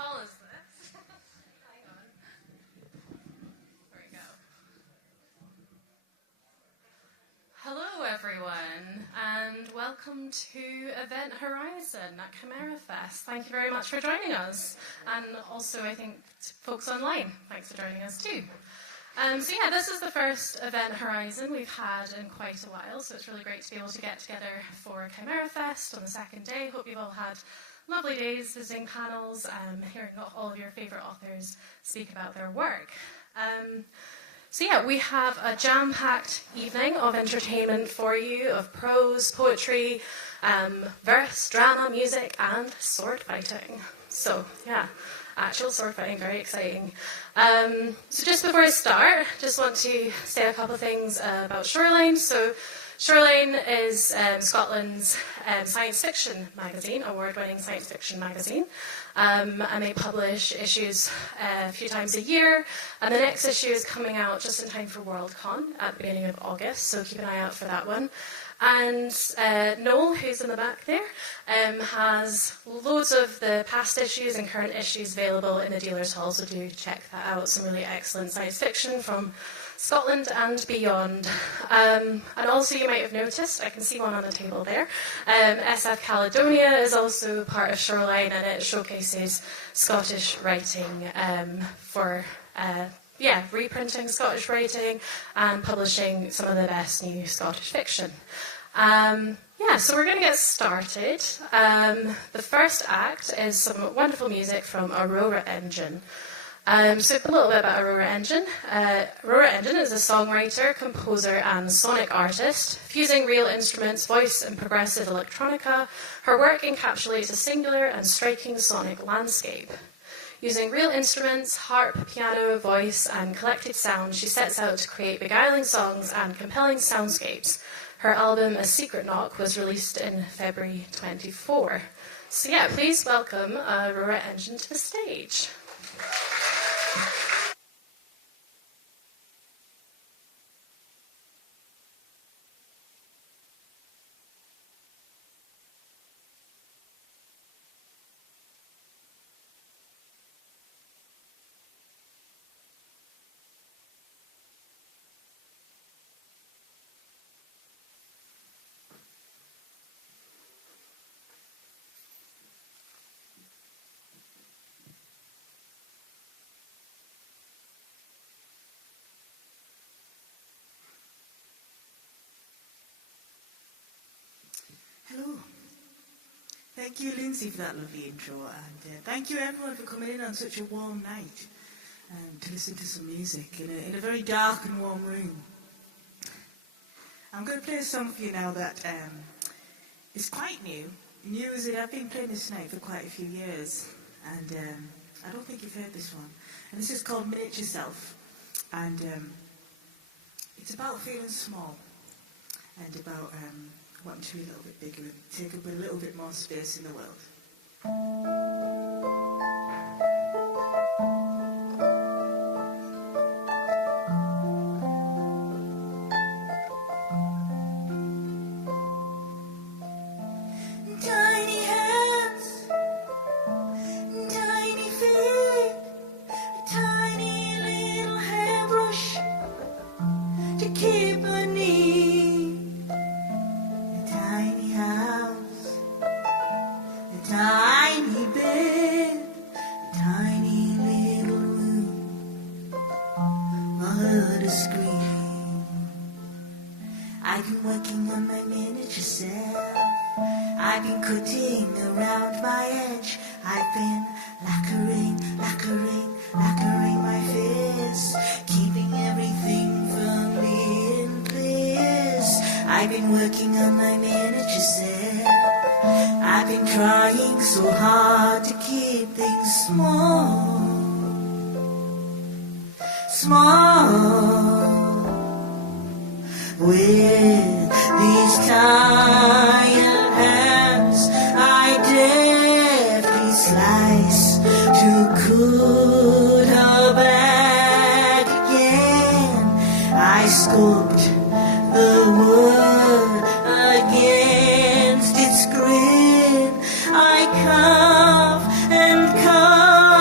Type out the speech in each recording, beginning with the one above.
tall is this? Hang on. There we go. Hello everyone, and welcome to Event Horizon at Cymera Fest. Thank you very much for joining us. And also, I think, folks online, thanks for joining us too. So yeah, this is the first Event Horizon we've had in quite a while, so it's really great to be able to get together for Cymera Fest on the second day. Hope you've all had lovely days visiting panels, hearing all of your favourite authors speak about their work. So yeah, we have a jam-packed evening of entertainment for you, of prose, poetry, verse, drama, music, and sword fighting. So yeah, actual sword fighting, very exciting. So just before I start, just want to say a couple of things about Shoreline. So Shoreline is Scotland's science fiction magazine, award-winning science fiction magazine. And they publish issues a few times a year. And the next issue is coming out just in time for Worldcon at the beginning of August, so keep an eye out for that one. And Noel, who's in the back there, has loads of the past issues and current issues available in the dealer's hall, so do check that out. Some really excellent science fiction from Scotland and beyond. And also, you might have noticed, I can see one on the table there, SF Caledonia is also part of Shoreline, and it showcases Scottish writing for reprinting Scottish writing and publishing some of the best new Scottish fiction. So we're going to get started. The first act is some wonderful music from Aurora Engine. So a little bit about Aurora Engine. Aurora Engine is a songwriter, composer, and sonic artist, fusing real instruments, voice, and progressive electronica. Her work encapsulates a singular and striking sonic landscape. Using real instruments, harp, piano, voice, and collected sound, she sets out to create beguiling songs and compelling soundscapes. Her album, A Secret Knock, was released in February 24. So yeah, please welcome Aurora Engine to the stage. Hello. Thank you, Lyndsey, for that lovely intro, and thank you everyone for coming in on such a warm night to listen to some music in a very dark and warm room. I'm going to play a song for you now that is quite new. New as in I've been playing this night for quite a few years, and I don't think you've heard this one. And this is called Miniature Self, and it's about feeling small and about wanting to be a little bit bigger and take up a little bit more space in the world. Tiny hands, tiny feet, a tiny little hairbrush to keep her neat. Tiny house, a tiny bed, a tiny little room for her to scream. I've been working on my miniature self. I've been cutting around my edge. I've been lacquering my face, keeping everything firmly in place. I've been working on my miniature self. I've been trying so hard to keep things small, with these tired hands. I deftly slice to cut her back again. I sculpt the wood against its grin. I carve and carve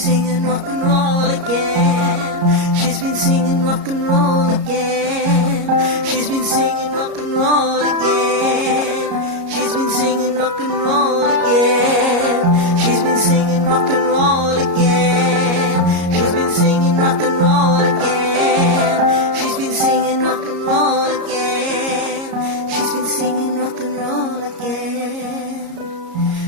singing rock and roll again. She's been singing rock and roll again. She's been singing rock and roll again. She's been singing rock and roll again. She's been singing rock and roll again. She's been singing rock and roll again. She's been singing rock and roll again. She's been singing rock and roll again.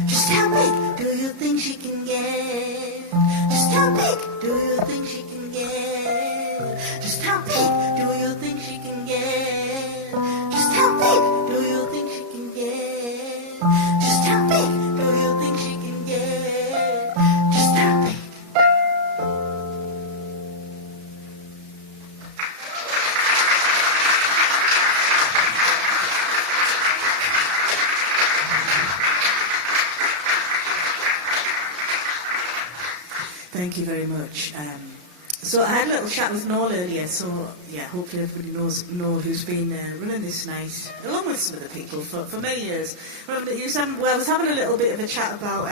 Just how big do you think she can get? Just how big do you think she can get? Just how big do you think she can get? Just how big do you think she can get? Just how big do you think she can get? Just how big? Thank you very much. So I had a little chat with Noel earlier, so yeah, hopefully everybody knows Noel, who's been running this night, along with some other people, for many years. I was having a little bit of a chat about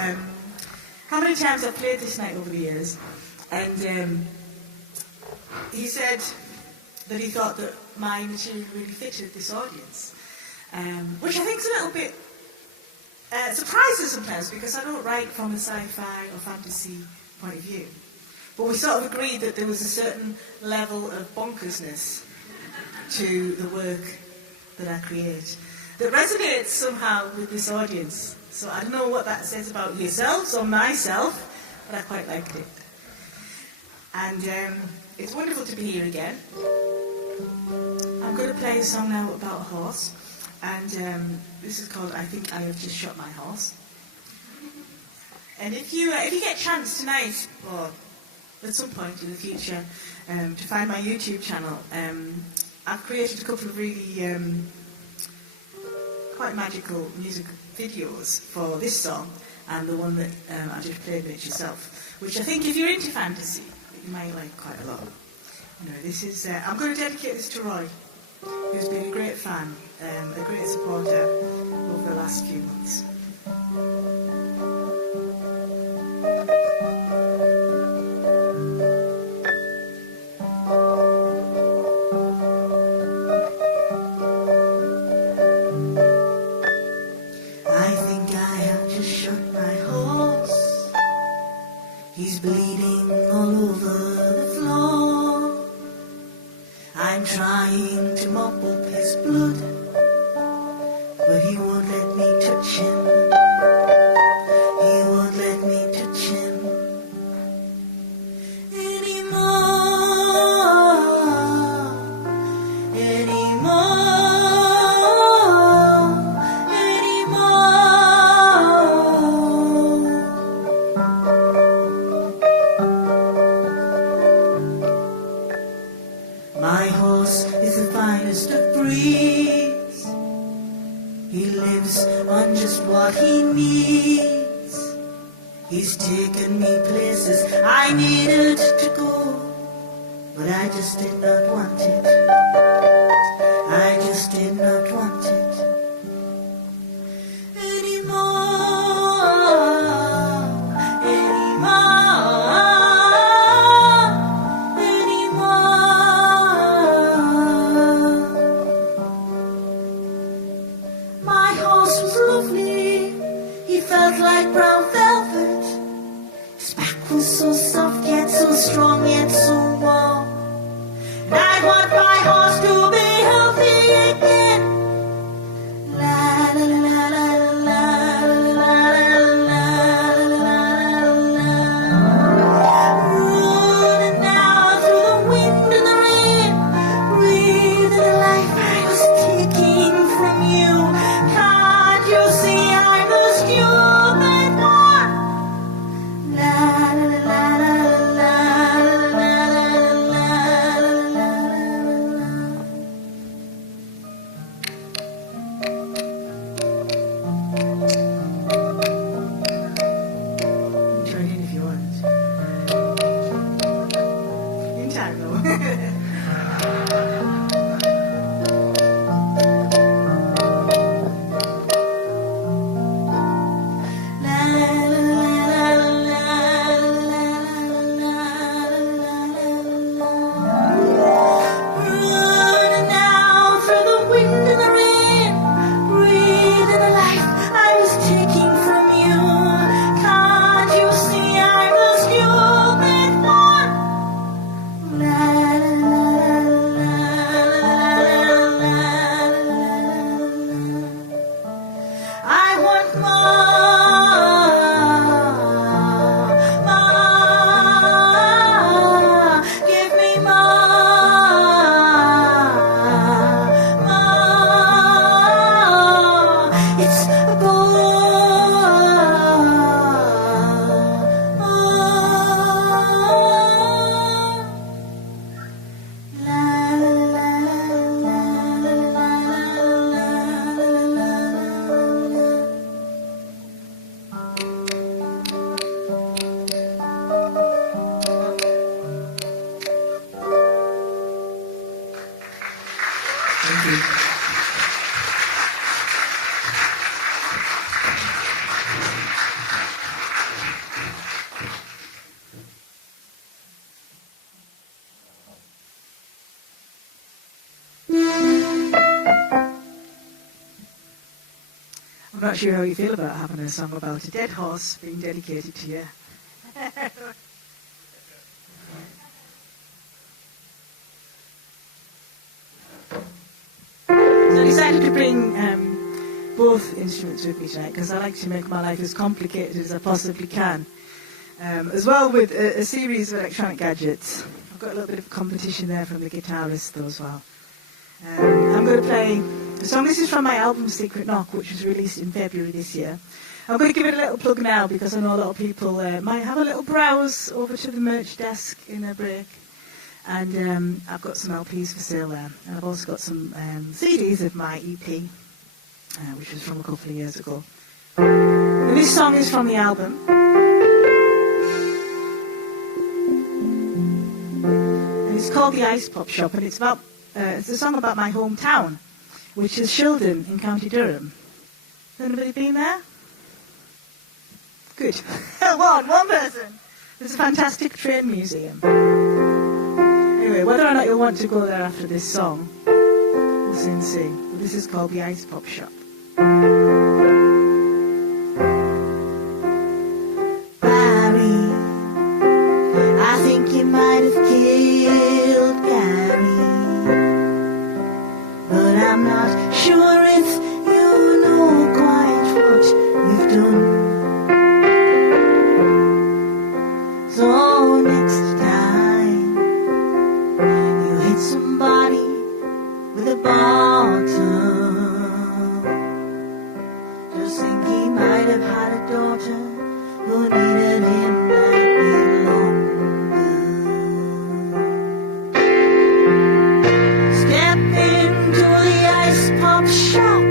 how many times I've played this night over the years, and he said that he thought that my material really fitted this audience, which I think is a little bit surprising sometimes, because I don't write from a sci-fi or fantasy point of view. But we sort of agreed that there was a certain level of bonkersness to the work that I create that resonates somehow with this audience. So I don't know what that says about yourselves or myself, but I quite liked it. And it's wonderful to be here again. I'm going to play a song now about a horse, and this is called I Think I Have Just Shot My Horse. And if you get a chance tonight, or at some point in the future, to find my YouTube channel, I've created a couple of really quite magical music videos for this song and the one that I just played with yourself, which I think if you're into fantasy, you might like quite a lot. You know, this is I'm going to dedicate this to Roy, who's been a great fan, a great supporter over the last few months. I'm not sure how you feel about having a song about a dead horse being dedicated to you. So I decided to bring both instruments with me tonight because I like to make my life as complicated as I possibly can. As well with a series of electronic gadgets. I've got a little bit of competition there from the guitarist though as well. I'm going to play a song. This is from my album Secret Knock, which was released in February this year. I'm going to give it a little plug now because I know a lot of people might have a little browse over to the merch desk in a break. And I've got some LPs for sale there. And I've also got some CDs of my EP, which was from a couple of years ago. And this song is from the album. And it's called The Ice Pop Shop, and it's a song about my hometown, which is Shildon in County Durham. Has anybody been there? Good. One person. There's a fantastic train museum. Anyway, whether or not you'll want to go there after this song, we'll soon see. But this is called The Ice Pop Shop. Barry, I think you might have killed Gary, but I'm not sure if you know quite what you've done. So next time you hit somebody with a bottle, just think he might have had a daughter who needed him that bit longer. Step into the ice pop shop.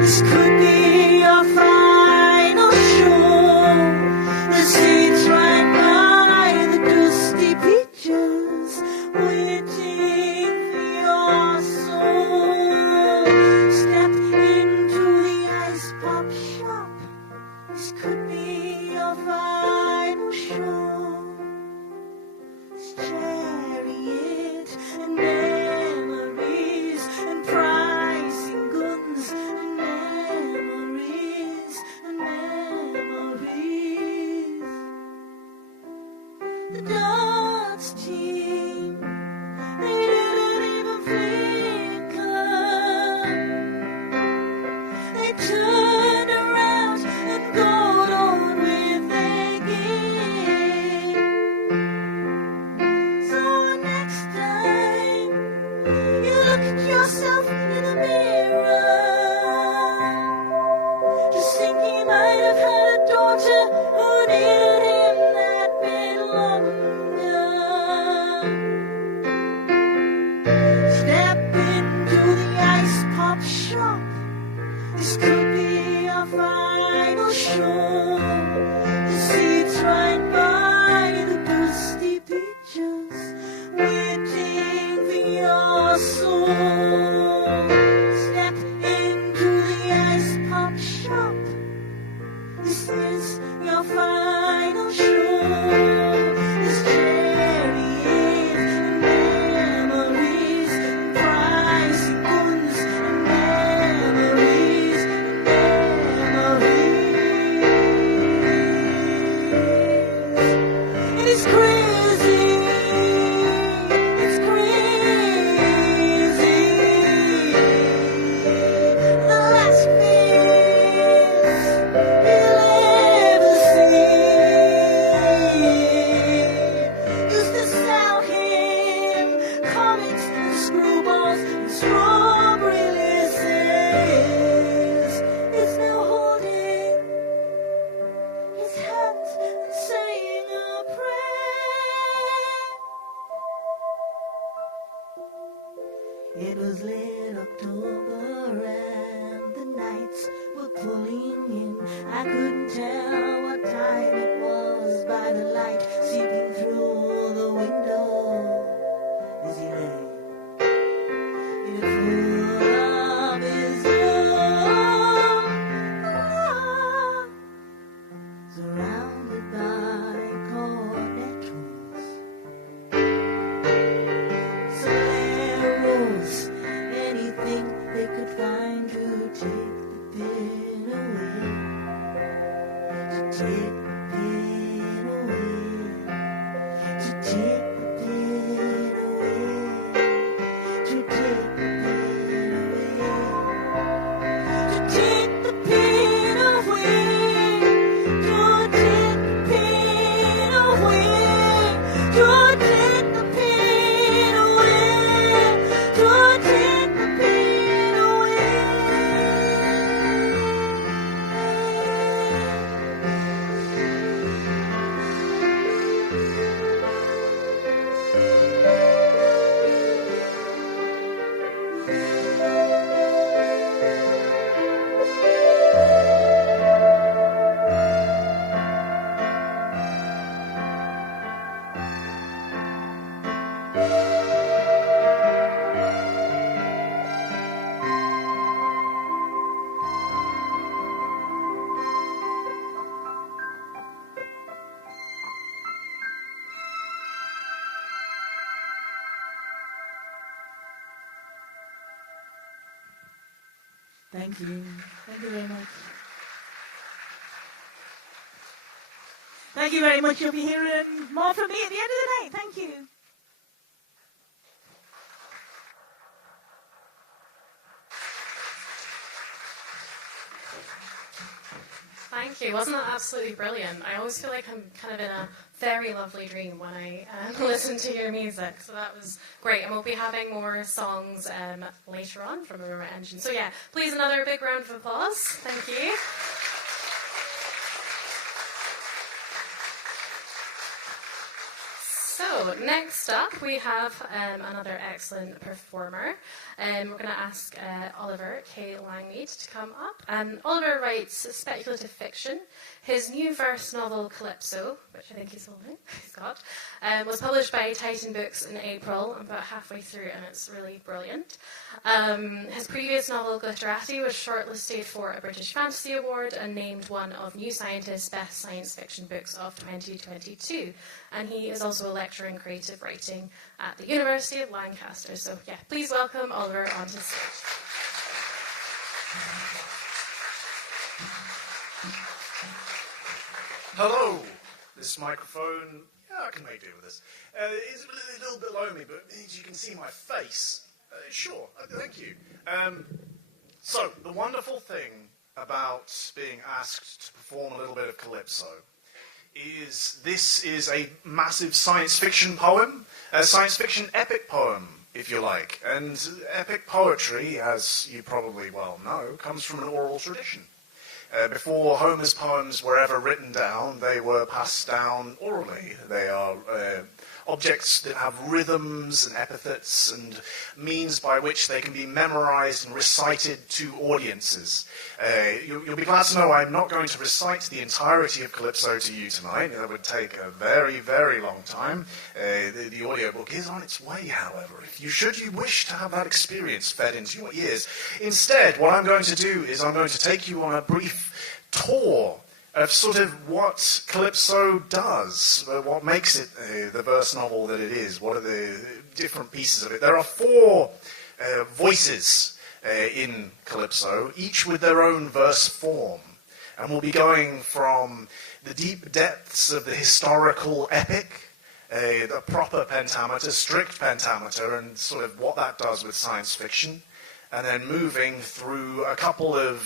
This could be your final show. The seats right by the dusty pictures, waiting for your soul. Step into the ice pop shop. This could be your final show. This chariot and memories and pricing guns and memories and memories. The dance team, they didn't even flicker. They turned around and got on with their game. So next time you look at yourself in the mirror, just think he might have had a daughter who needed him that bit longer. Step into the ice pop shop. This could be your final show. The seats right by the dusty beaches, waiting for your soul. Step into the ice pop shop. This is your final show. This chariot and memories and pricing guns and memories and memories. It is crazy. It's crazy. The last face you'll ever see. Used to sell him comics and screwballs and strawberry laces. It's now holding his hands and saying a prayer. It was late October and the nights were pulling in. I couldn't tell what time it was by the light seeping through the window as he lay in a pool of his own love, surrounded by cornettos. Soleros, anything they could find to take the pain away. Thank you. Thank you very much. Thank you very much. You'll be hearing more from me at the end of the night. Thank you. Thank you. Wasn't that absolutely brilliant? I always feel like I'm kind of in a very lovely dream when I listen to your music. So that was great. And we'll be having more songs later on from Aurora Engine. So yeah, please another big round of applause. Thank you. So next up we have another excellent performer. We're going to ask Oliver K. Langmead to come up. And Oliver writes speculative fiction. His new verse novel Calypso, which I think he's got, was published by Titan Books in April. I'm about halfway through and it's really brilliant. His previous novel Glitterati was shortlisted for a British Fantasy Award and named one of New Scientist's best science fiction books of 2022. And he is also a lecturer in creative writing at the University of Lancaster. So yeah, please welcome Oliver onto stage. Hello. This microphone, yeah, I can make do with this. It's a little bit low me, but as you can see my face. Sure, thank you. So, the wonderful thing about being asked to perform a little bit of Calypso is this is a massive science fiction poem, a science fiction epic poem, if you like. And epic poetry, as you probably well know, comes from an oral tradition. Before Homer's poems were ever written down, they were passed down orally. They are objects that have rhythms and epithets and means by which they can be memorized and recited to audiences. You'll be glad to know I'm not going to recite the entirety of Calypso to you tonight. That would take a very, very long time. The audiobook is on its way, however, if you wish to have that experience fed into your ears. Instead, what I'm going to do is I'm going to take you on a brief tour of sort of what Calypso does, what makes it the verse novel that it is, what are the different pieces of it. There are 4 voices in Calypso, each with their own verse form. And we'll be going from the deep depths of the historical epic, the proper pentameter, strict pentameter, and sort of what that does with science fiction, and then moving through a couple of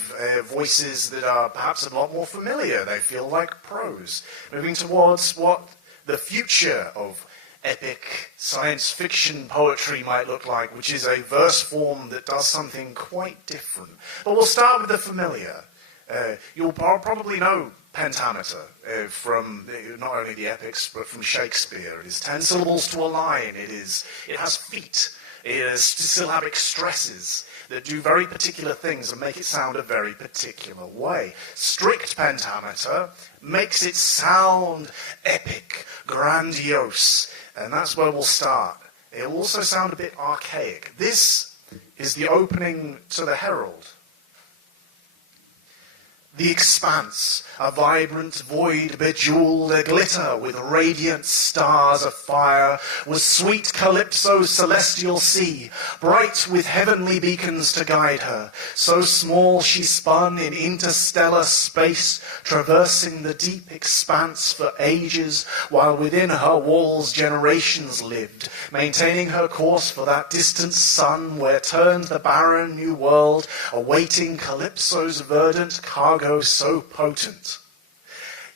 voices that are perhaps a lot more familiar. They feel like prose. Moving towards what the future of epic science fiction poetry might look like, which is a verse form that does something quite different. But we'll start with the familiar. You'll probably know pentameter from not only the epics, but from Shakespeare. It is 10 syllables to a line. It has feet. It has syllabic stresses that do very particular things and make it sound a very particular way. Strict pentameter makes it sound epic, grandiose, and that's where we'll start. It will also sound a bit archaic. This is the opening to the Herald. The expanse, a vibrant void bejeweled aglitter with radiant stars afire, was sweet Calypso's celestial sea, bright with heavenly beacons to guide her. So small she spun in interstellar space, traversing the deep expanse for ages, while within her walls generations lived, maintaining her course for that distant sun where turned the barren new world, awaiting Calypso's verdant cargo so potent.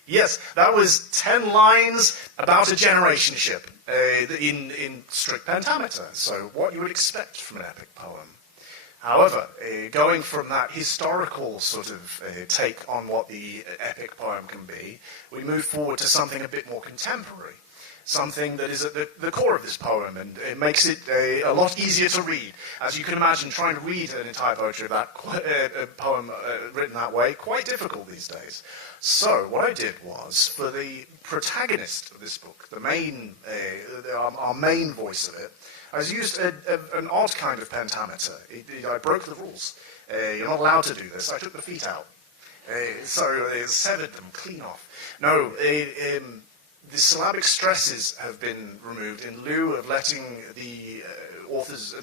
Yes, that was 10 lines about a generation ship in strict pentameter, so what you would expect from an epic poem. However, going from that historical sort of take on what the epic poem can be, we move forward to something a bit more contemporary. Something that is at the core of this poem, and it makes it a lot easier to read. As you can imagine, trying to read an entire poetry of that a poem written that way, quite difficult these days. So what I did was, for the protagonist of this book, the main, our main voice of it, I used an odd kind of pentameter. I broke the rules. You're not allowed to do this. I took the feet out. So I severed them clean off. No, the syllabic stresses have been removed in lieu of letting the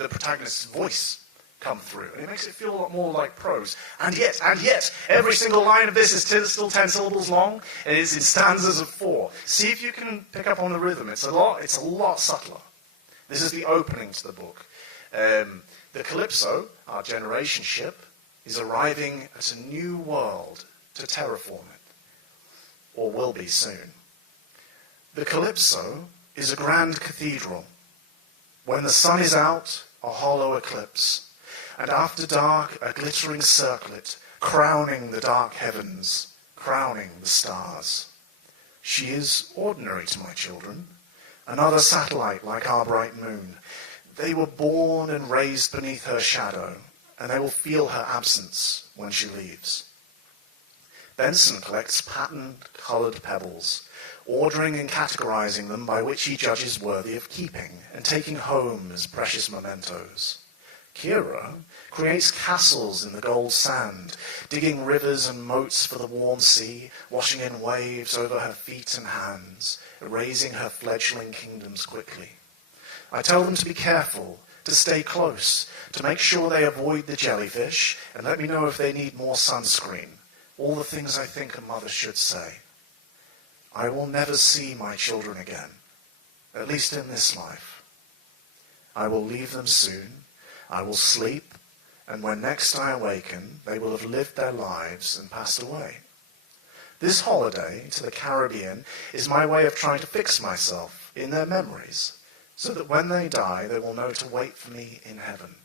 protagonist's voice come through, and it makes it feel a lot more like prose. And yet, every single line of this is still 10 syllables long, and it's in stanzas of 4. See if you can pick up on the rhythm. It's a lot subtler. This is the opening to the book. The Calypso, our generation ship, is arriving at a new world to terraform it, or will be soon. The Calypso is a grand cathedral. When the sun is out, a hollow eclipse, and after dark, a glittering circlet, crowning the dark heavens, crowning the stars. She is ordinary to my children, another satellite like our bright moon. They were born and raised beneath her shadow, and they will feel her absence when she leaves. Benson collects patterned, coloured pebbles, ordering and categorising them by which he judges worthy of keeping and taking home as precious mementos. Kira creates castles in the gold sand, digging rivers and moats for the warm sea, washing in waves over her feet and hands, erasing her fledgling kingdoms quickly. I tell them to be careful, to stay close, to make sure they avoid the jellyfish, and let me know if they need more sunscreen. All the things I think a mother should say. I will never see my children again, at least in this life. I will leave them soon. I will sleep, and when next I awaken, they will have lived their lives and passed away. This holiday to the Caribbean is my way of trying to fix myself in their memories, so that when they die, they will know to wait for me in heaven.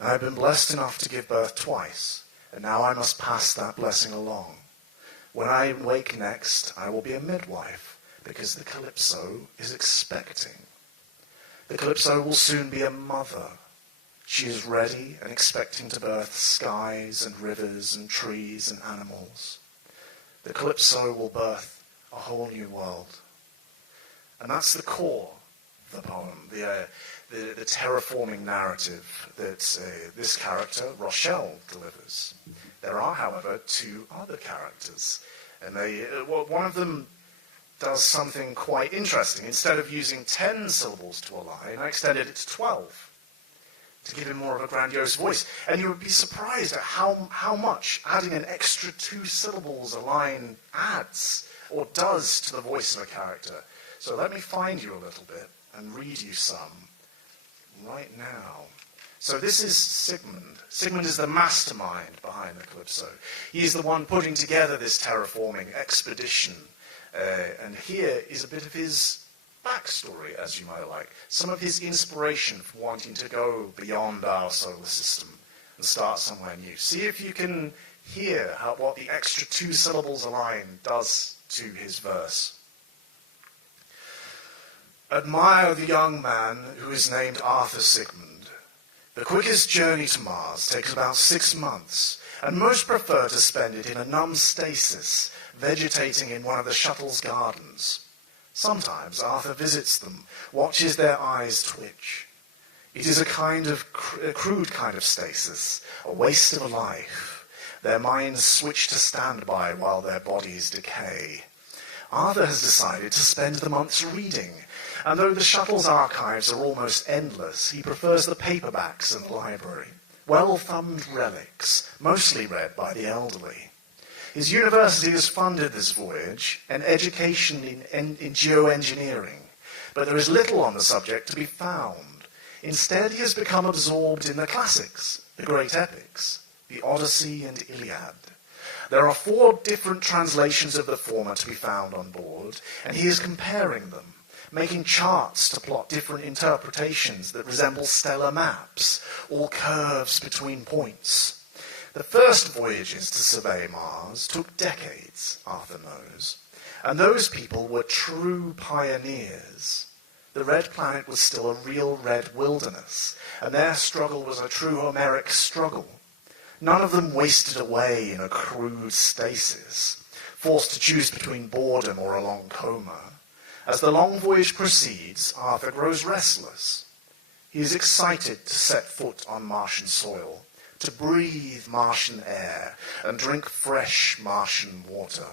I have been blessed enough to give birth twice, and now I must pass that blessing along. When I wake next, I will be a midwife, because the Calypso is expecting. The Calypso will soon be a mother. She is ready and expecting to birth skies and rivers and trees and animals. The Calypso will birth a whole new world. And that's the core of the poem, the terraforming narrative that this character, Rochelle, delivers. There are, however, 2 other characters, and one of them does something quite interesting. Instead of using 10 syllables to a line, I extended it to 12 to give him more of a grandiose voice. And you would be surprised at how much adding an extra 2 syllables a line adds or does to the voice of a character. So let me find you a little bit and read you some right now. So this is Sigmund. Sigmund is the mastermind behind the Calypso. He's the one putting together this terraforming expedition. And here is a bit of his backstory, as you might like. Some of his inspiration for wanting to go beyond our solar system and start somewhere new. See if you can hear what the extra 2 syllables a line does to his verse. Admire the young man who is named Arthur Sigmund. The quickest journey to Mars takes about 6 months, and most prefer to spend it in a numb stasis, vegetating in one of the shuttle's gardens. Sometimes Arthur visits them, watches their eyes twitch. It is a crude kind of stasis, a waste of a life. Their minds switch to standby while their bodies decay. Arthur has decided to spend the months reading, and though the shuttle's archives are almost endless, he prefers the paperbacks in the library, well-thumbed relics, mostly read by the elderly. His university has funded this voyage, an education in geoengineering, but there is little on the subject to be found. Instead, he has become absorbed in the classics, the great epics, the Odyssey and Iliad. There are 4 different translations of the former to be found on board, and he is comparing them, making charts to plot different interpretations that resemble stellar maps, or curves between points. The first voyages to survey Mars took decades, Arthur knows, and those people were true pioneers. The red planet was still a real red wilderness, and their struggle was a true Homeric struggle. None of them wasted away in a crude stasis, forced to choose between boredom or a long coma. As the long voyage proceeds, Arthur grows restless. He is excited to set foot on Martian soil, to breathe Martian air and drink fresh Martian water.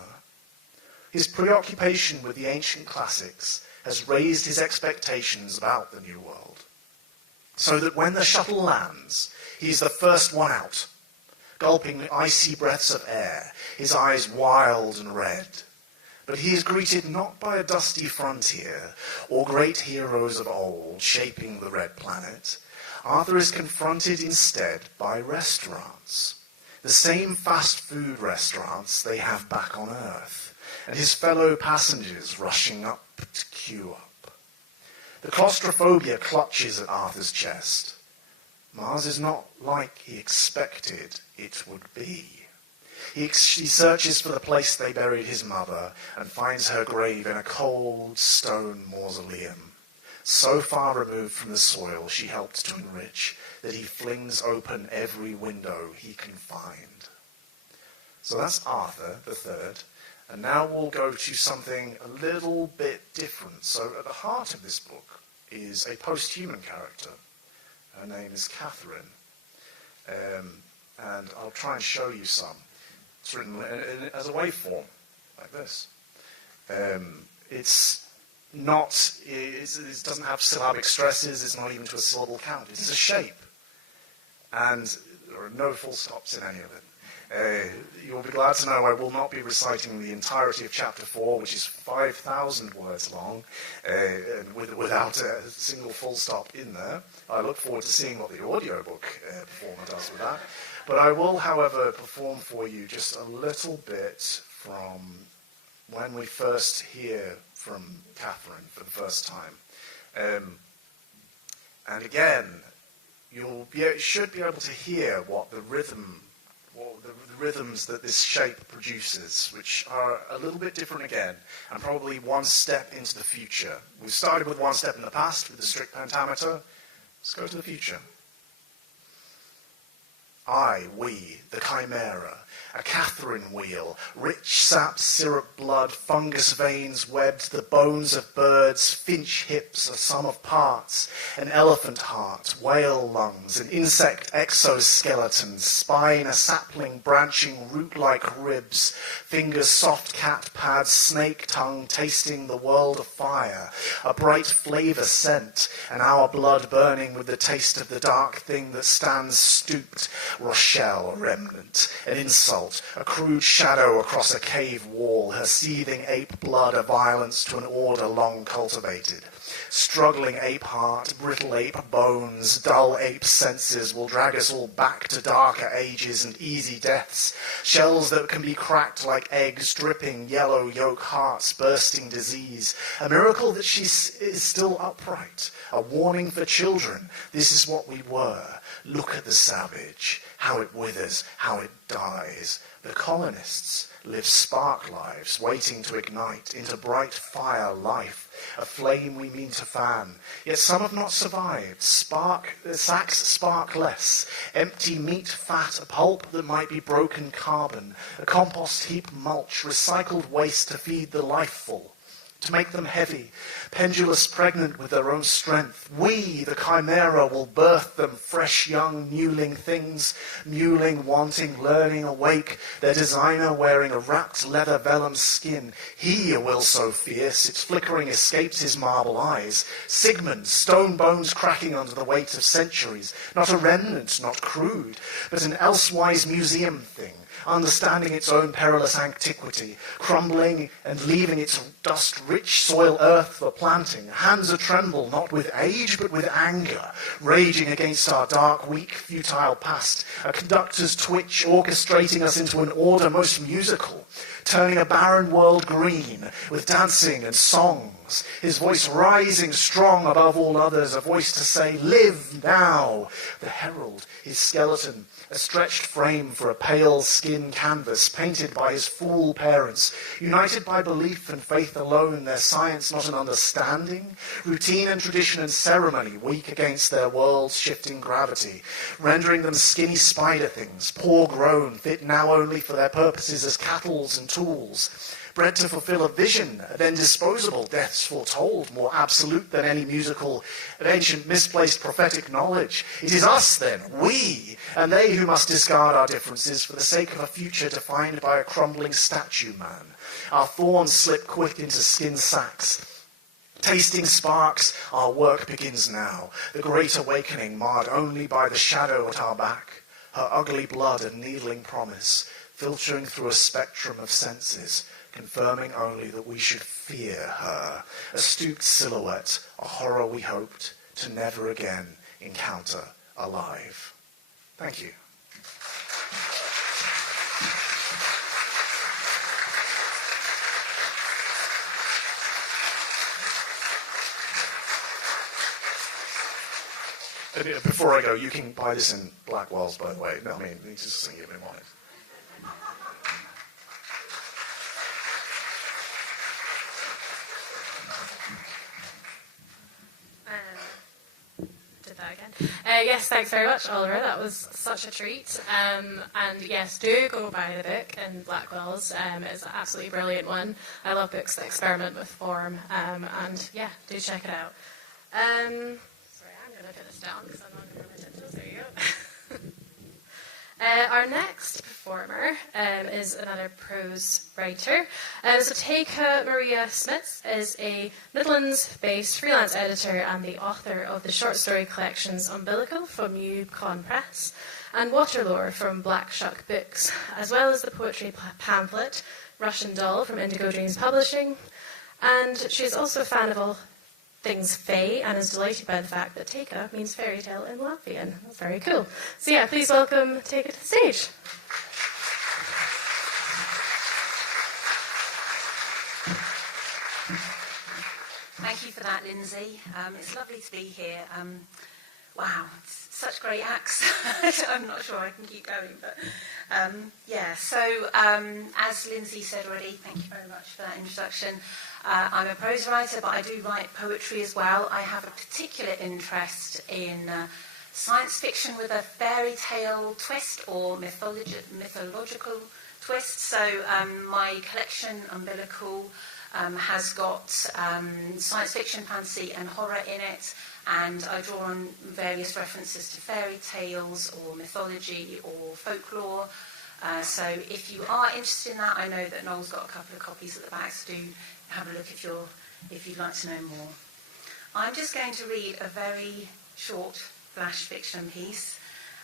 His preoccupation with the ancient classics has raised his expectations about the New World. so that when the shuttle lands, he's the first one out, gulping icy breaths of air, his eyes wild and red. But he is greeted not by a dusty frontier, or great heroes of old shaping the red planet. Arthur is confronted instead by restaurants, the same fast food restaurants they have back on Earth, and his fellow passengers rushing up to queue up. The claustrophobia clutches at Arthur's chest. Mars is not like he expected it would be. He searches for the place they buried his mother and finds her grave in a cold stone mausoleum, so far removed from the soil she helped to enrich that he flings open every window he can find. So that's Arthur the Third, and now we'll go to something a little bit different. So at the heart of this book is a post-human character. Her name is Catherine, and I'll try and show you some. It's written as a waveform, like this. It doesn't have syllabic stresses, it's not even to a syllable count. It's a shape. And there are no full stops in any of it. You'll be glad to know I will not be reciting the entirety of chapter 4, which is 5,000 words long, and without a single full stop in there. I look forward to seeing what the audiobook performer does with that. But I will, however, perform for you just a little bit from when we first hear from Catherine for the first time. And again, you should be able to hear what the rhythms that this shape produces, which are a little bit different again, and probably one step into the future. We started with one step in the past with the strict pentameter. Let's go to the future. We, the Cymera, a Catherine wheel, rich sap, syrup, blood, fungus veins webbed, the bones of birds, finch hips, a sum of parts, an elephant heart, whale lungs, an insect exoskeleton, spine, a sapling, branching root-like ribs, fingers, soft cat pads, snake tongue, tasting the world of fire, a bright flavor scent, and our blood burning with the taste of the dark thing that stands stooped, Rochelle remnant, an insult, a crude shadow across a cave wall, her seething ape blood a violence to an order long cultivated. Struggling ape heart, brittle ape bones, dull ape senses will drag us all back to darker ages and easy deaths. Shells that can be cracked like eggs, dripping yellow yolk hearts, bursting disease. A miracle that she is still upright. A warning for children. This is what we were. Look at the savage, how it withers, how it dies. The colonists live spark lives, waiting to ignite into bright fire life, a flame we mean to fan. Yet some have not survived. Sacks spark less. Empty meat, fat, a pulp that might be broken carbon, a compost heap mulch, recycled waste to feed the lifeful, to make them heavy, pendulous, pregnant with their own strength. We, the Cymera, will birth them fresh, young, mewling things, mewling, wanting, learning, awake, their designer wearing a wrapped leather vellum skin. He, a will so fierce, its flickering escapes his marble eyes. Sigmund, stone bones cracking under the weight of centuries, not a remnant, not crude, but an elsewise museum thing, understanding its own perilous antiquity, crumbling and leaving its dust-rich soil earth for planting, hands a-tremble, not with age, but with anger, raging against our dark, weak, futile past, a conductor's twitch orchestrating us into an order most musical, turning a barren world green with dancing and songs, his voice rising strong above all others, a voice to say, live now. The herald, his skeleton, a stretched frame for a pale skin canvas painted by his fool parents, united by belief and faith alone, their science not an understanding, routine and tradition and ceremony weak against their world's shifting gravity, rendering them skinny spider things, poor grown, fit now only for their purposes as cattles and tools, bred to fulfill a vision, then disposable, deaths foretold, more absolute than any musical, ancient misplaced prophetic knowledge. It is us then, we, and they who must discard our differences for the sake of a future defined by a crumbling statue man. Our thorns slip quick into skin sacks, Tasting sparks, our work begins now, the great awakening marred only by the shadow at our back, her ugly blood a needling promise, filtering through a spectrum of senses, confirming only that we should fear her, a stooped silhouette, a horror we hoped to never again encounter alive. Thank you. Before I go, you can buy this in Blackwell's, by the way. No, I mean, you just sing it in mind. Did that again. Yes, thanks very much, Oliver. That was such a treat. And yes, do go buy the book in Blackwell's. It's an absolutely brilliant one. I love books that experiment with form. And yeah, do check it out. Sorry, I'm going to put this down because I'm not going to remember it. There you go. Our next performer is another prose writer. So Teika Marija Smits is a Midlands-based freelance editor and the author of the short story collections Umbilical from Yukon Press and Waterlore from Black Shuck Books, as well as the poetry pamphlet Russian Doll from Indigo Dreams Publishing. And she's also a fan of all things fae and is delighted by the fact that Teika means fairy tale in Latvian. That's very cool. So yeah, please welcome Teika to the stage. Thank you for that, Lyndsey. It's lovely to be here. Wow, such great acts. I'm not sure I can keep going, but yeah. So as Lyndsey said already, thank you very much for that introduction. I'm a prose writer, but I do write poetry as well. I have a particular interest in science fiction with a fairy tale twist or mythological twist. So my collection, Umbilical, has got science fiction, fantasy and horror in it, and I draw on various references to fairy tales or mythology or folklore. So if you are interested in that, I know that Noel's got a couple of copies at the back, so do have a look if you'd like to know more. I'm just going to read a very short flash fiction piece,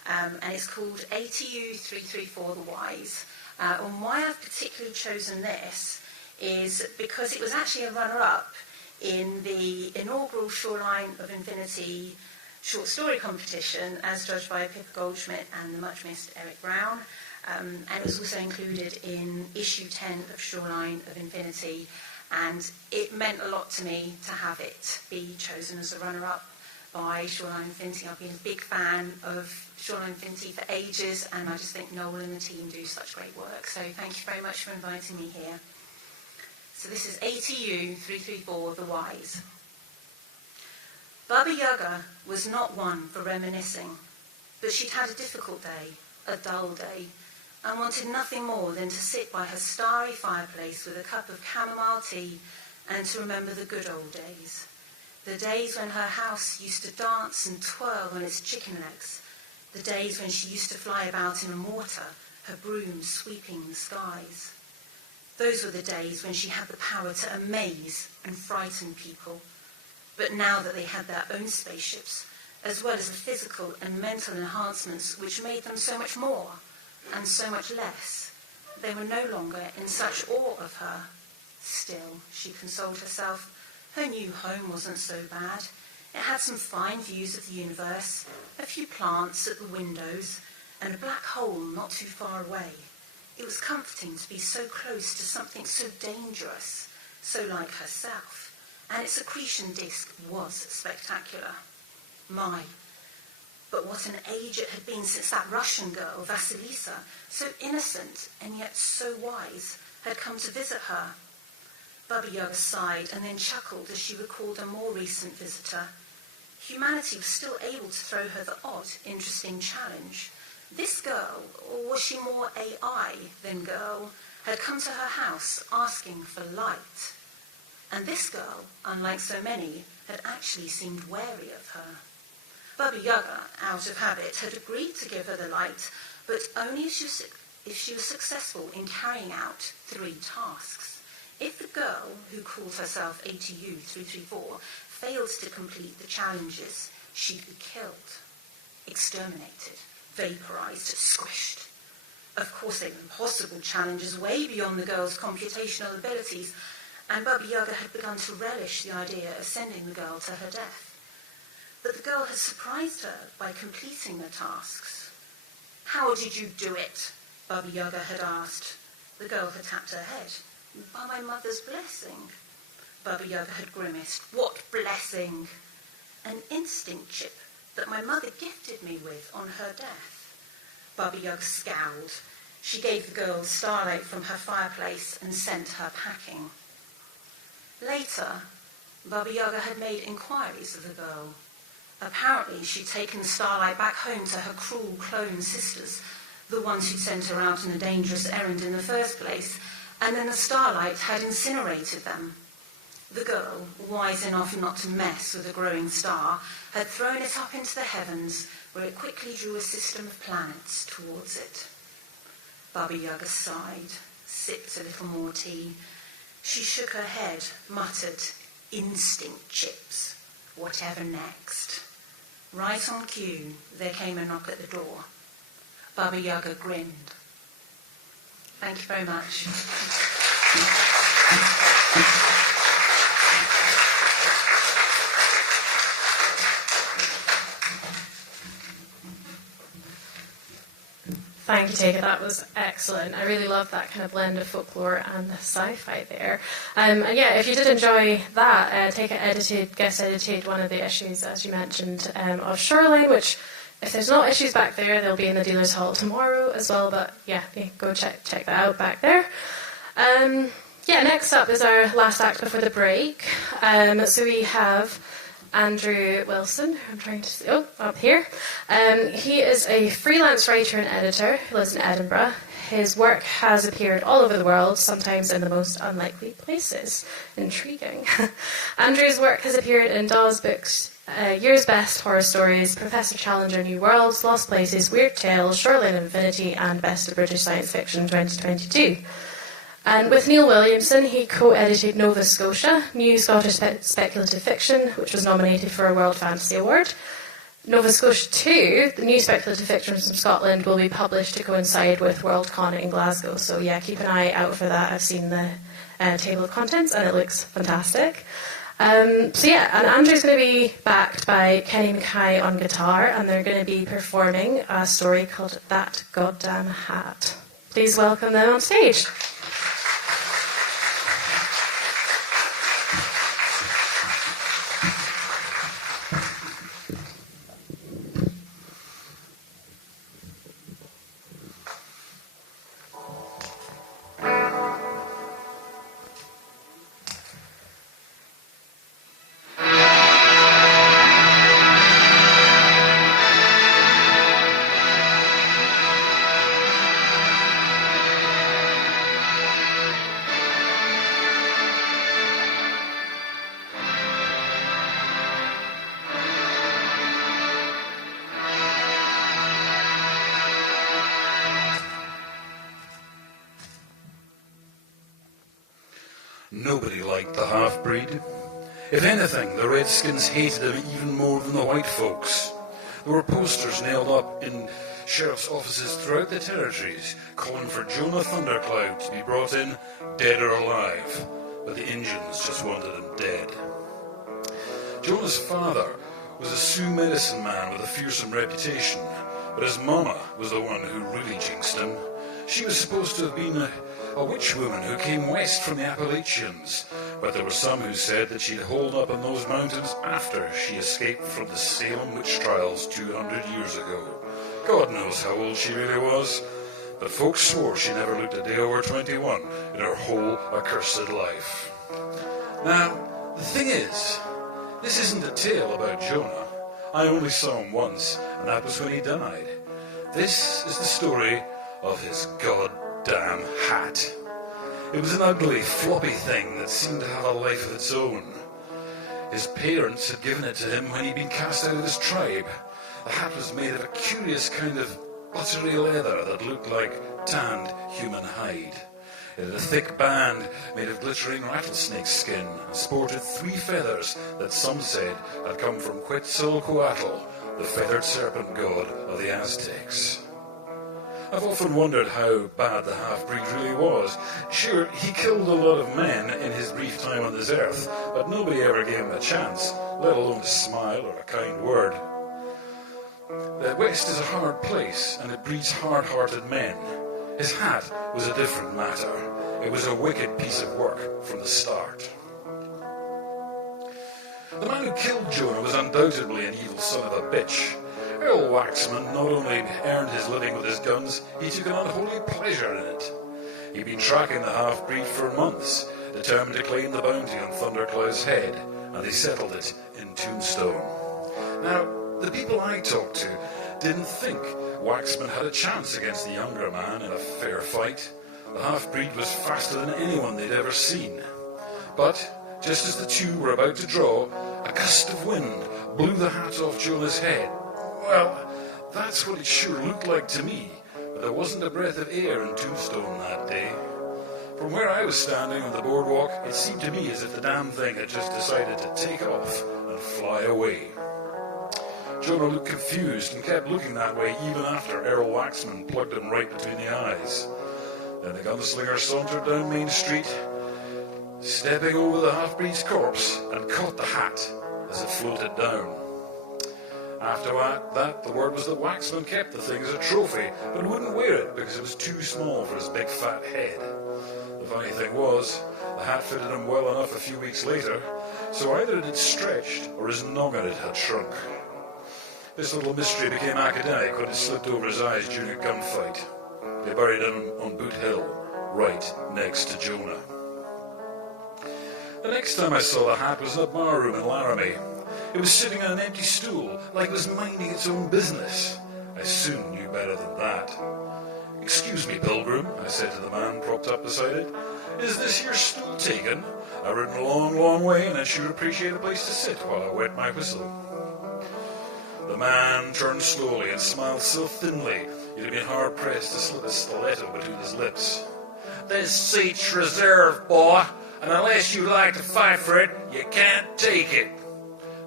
and it's called ATU 334 The Wise. And why I've particularly chosen this is because it was actually a runner-up in the inaugural Shoreline of Infinity short story competition as judged by Pippa Goldschmidt and the much-missed Eric Brown. And it was also included in issue 10 of Shoreline of Infinity, and it meant a lot to me to have it be chosen as a runner-up by Shoreline Infinity. I've been a big fan of Shoreline Infinity for ages, and I just think Noel and the team do such great work. So thank you very much for inviting me here. So this is ATU 334 The Wise. Baba Yaga was not one for reminiscing, but she'd had a difficult day, a dull day, and wanted nothing more than to sit by her starry fireplace with a cup of chamomile tea and to remember the good old days. The days when her house used to dance and twirl on its chicken legs. The days when she used to fly about in a mortar, her broom sweeping the skies. Those were the days when she had the power to amaze and frighten people. But now that they had their own spaceships, as well as the physical and mental enhancements which made them so much more and so much less, they were no longer in such awe of her. Still, she consoled herself, her new home wasn't so bad. It had some fine views of the universe, a few plants at the windows, and a black hole not too far away. It was comforting to be so close to something so dangerous, so like herself, and its accretion disk was spectacular. My, but what an age it had been since that Russian girl, Vasilisa, so innocent and yet so wise, had come to visit her. Baba Yaga sighed and then chuckled as she recalled a more recent visitor. Humanity was still able to throw her the odd, interesting challenge. This girl, or was she more AI than girl, had come to her house asking for light. And this girl, unlike so many, had actually seemed wary of her. Baba Yaga, out of habit, had agreed to give her the light, but only if she was successful in carrying out 3 tasks. If the girl, who calls herself ATU 334, failed to complete the challenges, she'd be killed, exterminated, vaporized, squished. Of course, they were impossible challenges way beyond the girl's computational abilities, and Baba Yaga had begun to relish the idea of sending the girl to her death. But the girl had surprised her by completing the tasks. "How did you do it?" Baba Yaga had asked. The girl had tapped her head. "By my mother's blessing." Baba Yaga had grimaced. "What blessing?" "An instinct chip that my mother gifted me with on her death." Baba Yaga scowled. She gave the girl starlight from her fireplace and sent her packing. Later, Baba Yaga had made inquiries of the girl. Apparently, she'd taken Starlight back home to her cruel clone sisters, the ones who'd sent her out on a dangerous errand in the first place, and then the Starlight had incinerated them. The girl, wise enough not to mess with a growing star, had thrown it up into the heavens, where it quickly drew a system of planets towards it. Baba Yaga sighed, sipped a little more tea. She shook her head, muttered, "Instinct chips. Whatever next?" Right on cue, there came a knock at the door. Baba Yaga grinned. Thank you very much. Thank you, Teika. That was excellent. I really love that kind of blend of folklore and sci-fi there. And yeah, if you did enjoy that, Teika guest edited one of the issues, as you mentioned, of Shoreline, which, if there's no issues back there, they'll be in the dealer's hall tomorrow as well. But yeah, go check that out back there. Yeah, next up is our last act before the break. So we have Andrew Wilson, I'm trying to see, up here. He is a freelance writer and editor who lives in Edinburgh. His work has appeared all over the world, sometimes in the most unlikely places. Intriguing. Andrew's work has appeared in Dawes Books, Year's Best Horror Stories, Professor Challenger New Worlds, Lost Places, Weird Tales, Shoreline Infinity, and Best of British Science Fiction 2022. And with Neil Williamson, he co-edited Nova Scotia, New Scottish Speculative Fiction, which was nominated for a World Fantasy Award. Nova Scotia 2, the new speculative fiction from Scotland, will be published to coincide with Worldcon in Glasgow. So yeah, keep an eye out for that. I've seen the table of contents, and it looks fantastic. So yeah, and Andrew's going to be backed by Kenny MacKay on guitar, and they're going to be performing a story called That Goddamn Hat. Please welcome them on stage. Nobody liked the half-breed. If anything, the Redskins hated him even more than the white folks. There were posters nailed up in sheriff's offices throughout the territories calling for Jonah Thundercloud to be brought in, dead or alive, but the Indians just wanted him dead. Jonah's father was a Sioux medicine man with a fearsome reputation, but his mama was the one who really jinxed him. She was supposed to have been a witch woman who came west from the Appalachians, but there were some who said that she'd holed up in those mountains after she escaped from the Salem witch trials 200 years ago. God knows how old she really was, but folks swore she never looked a day over 21 in her whole accursed life. Now, the thing is, this isn't a tale about Jonah. I only saw him once, and that was when he died. This is the story of his goddamn hat. It was an ugly, floppy thing that seemed to have a life of its own. His parents had given it to him when he'd been cast out of his tribe. The hat was made of a curious kind of buttery leather that looked like tanned human hide. It had a thick band made of glittering rattlesnake skin and sported 3 feathers that some said had come from Quetzalcoatl, the feathered serpent god of the Aztecs. I've often wondered how bad the half-breed really was. Sure, he killed a lot of men in his brief time on this earth, but nobody ever gave him a chance, let alone a smile or a kind word. The West is a hard place, and it breeds hard-hearted men. His hat was a different matter. It was a wicked piece of work from the start. The man who killed Jonah was undoubtedly an evil son of a bitch. Earl Waxman not only earned his living with his guns, he took an unholy pleasure in it. He'd been tracking the half-breed for months, determined to claim the bounty on Thundercloud's head, and they settled it in Tombstone. Now, the people I talked to didn't think Waxman had a chance against the younger man in a fair fight. The half-breed was faster than anyone they'd ever seen. But, just as the two were about to draw, a gust of wind blew the hat off Jonah's head. Well, that's what it sure looked like to me, but there wasn't a breath of air in Tombstone that day. From where I was standing on the boardwalk, it seemed to me as if the damn thing had just decided to take off and fly away. Jonah looked confused and kept looking that way even after Earl Waxman plugged him right between the eyes. Then the gunslinger sauntered down Main Street, stepping over the half-breed's corpse, and caught the hat as it floated down. After that, the word was that Waxman kept the thing as a trophy, but wouldn't wear it because it was too small for his big fat head. The funny thing was, the hat fitted him well enough a few weeks later, so either it had stretched or his noggin had shrunk. This little mystery became academic when it slipped over his eyes during a gunfight. They buried him on Boot Hill, right next to Jonah. The next time I saw the hat was in a barroom in Laramie. It was sitting on an empty stool, like it was minding its own business. I soon knew better than that. "Excuse me, Pilgrim," I said to the man propped up beside it. "Is this your stool taken? I've ridden a long, long way, and I'd sure appreciate a place to sit while I wet my whistle." The man turned slowly and smiled so thinly you'd have been hard-pressed to slip a stiletto between his lips. "This seat's reserved, boy, and unless you like to fight for it, you can't take it."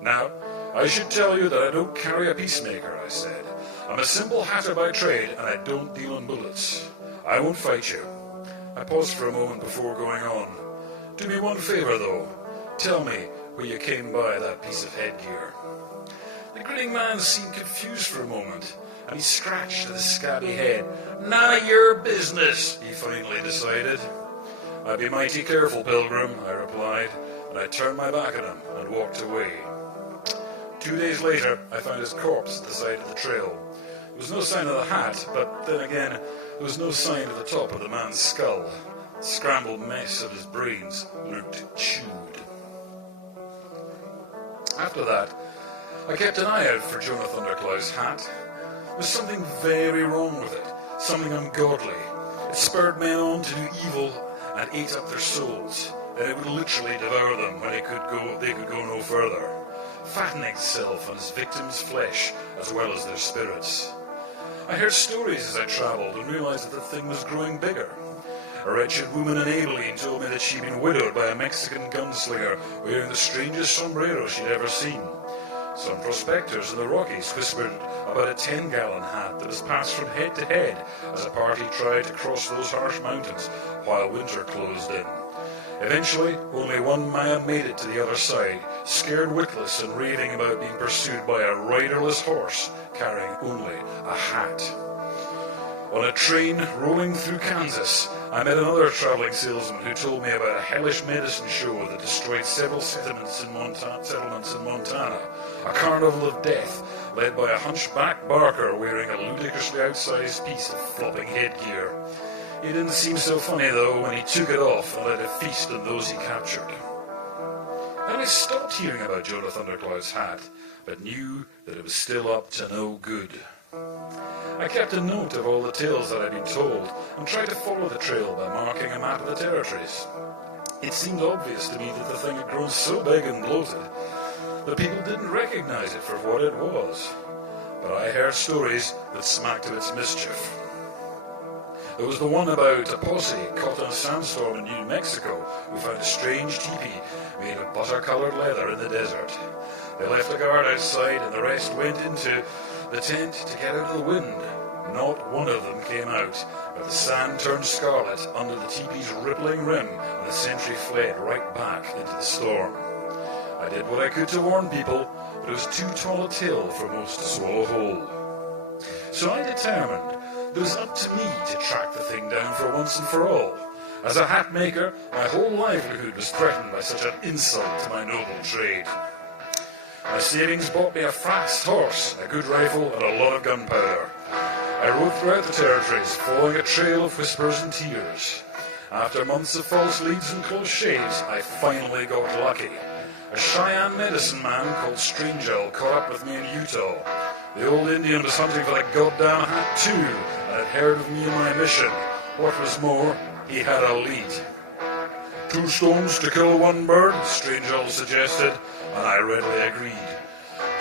"Now, I should tell you that I don't carry a peacemaker," I said. "I'm a simple hatter by trade, and I don't deal in bullets. I won't fight you." I paused for a moment before going on. "Do me one favor, though. Tell me where you came by that piece of headgear." The grinning man seemed confused for a moment, and he scratched at his scabby head. "None of your business," he finally decided. "I'd be mighty careful, Pilgrim," I replied, and I turned my back on him and walked away. 2 days later, I found his corpse at the side of the trail. There was no sign of the hat, but then again, there was no sign of the top of the man's skull. The scrambled mess of his brains looked chewed. After that, I kept an eye out for Jonah Thundercloud's hat. There was something very wrong with it, something ungodly. It spurred men on to do evil and ate up their souls. Then it would literally devour them when they could go no further, fattening itself on its victims' flesh as well as their spirits. I heard stories as I travelled and realised that the thing was growing bigger. A wretched woman in Abilene told me that she'd been widowed by a Mexican gunslinger wearing the strangest sombrero she'd ever seen. Some prospectors in the Rockies whispered about a 10-gallon hat that was passed from head to head as a party tried to cross those harsh mountains while winter closed in. Eventually, only one man made it to the other side, scared witless and raving about being pursued by a riderless horse carrying only a hat. On a train rolling through Kansas, I met another travelling salesman who told me about a hellish medicine show that destroyed several settlements in Montana, a carnival of death led by a hunchback barker wearing a ludicrously outsized piece of flopping headgear. It didn't seem so funny, though, when he took it off and let it feast on those he captured. Then I stopped hearing about Jonah Thundercloud's hat, but knew that it was still up to no good. I kept a note of all the tales that I'd been told and tried to follow the trail by marking a map of the territories. It seemed obvious to me that the thing had grown so big and bloated that people didn't recognize it for what it was. But I heard stories that smacked of its mischief. There was the one about a posse caught in a sandstorm in New Mexico who found a strange teepee made of butter-coloured leather in the desert. They left a guard outside and the rest went into the tent to get out of the wind. Not one of them came out, but the sand turned scarlet under the teepee's rippling rim and the sentry fled right back into the storm. I did what I could to warn people, but it was too tall a tale for most to swallow whole. So I determined it was up to me to track the thing down for once and for all. As a hat maker, my whole livelihood was threatened by such an insult to my noble trade. My savings bought me a fast horse, a good rifle, and a lot of gunpowder. I rode throughout the territories, following a trail of whispers and tears. After months of false leads and close shaves, I finally got lucky. A Cheyenne medicine man called Strangel caught up with me in Utah. The old Indian was hunting for that goddamn hat too, and had heard of me and my mission. What was more, he had a lead. 2 stones to kill one bird, Strangel suggested, and I readily agreed.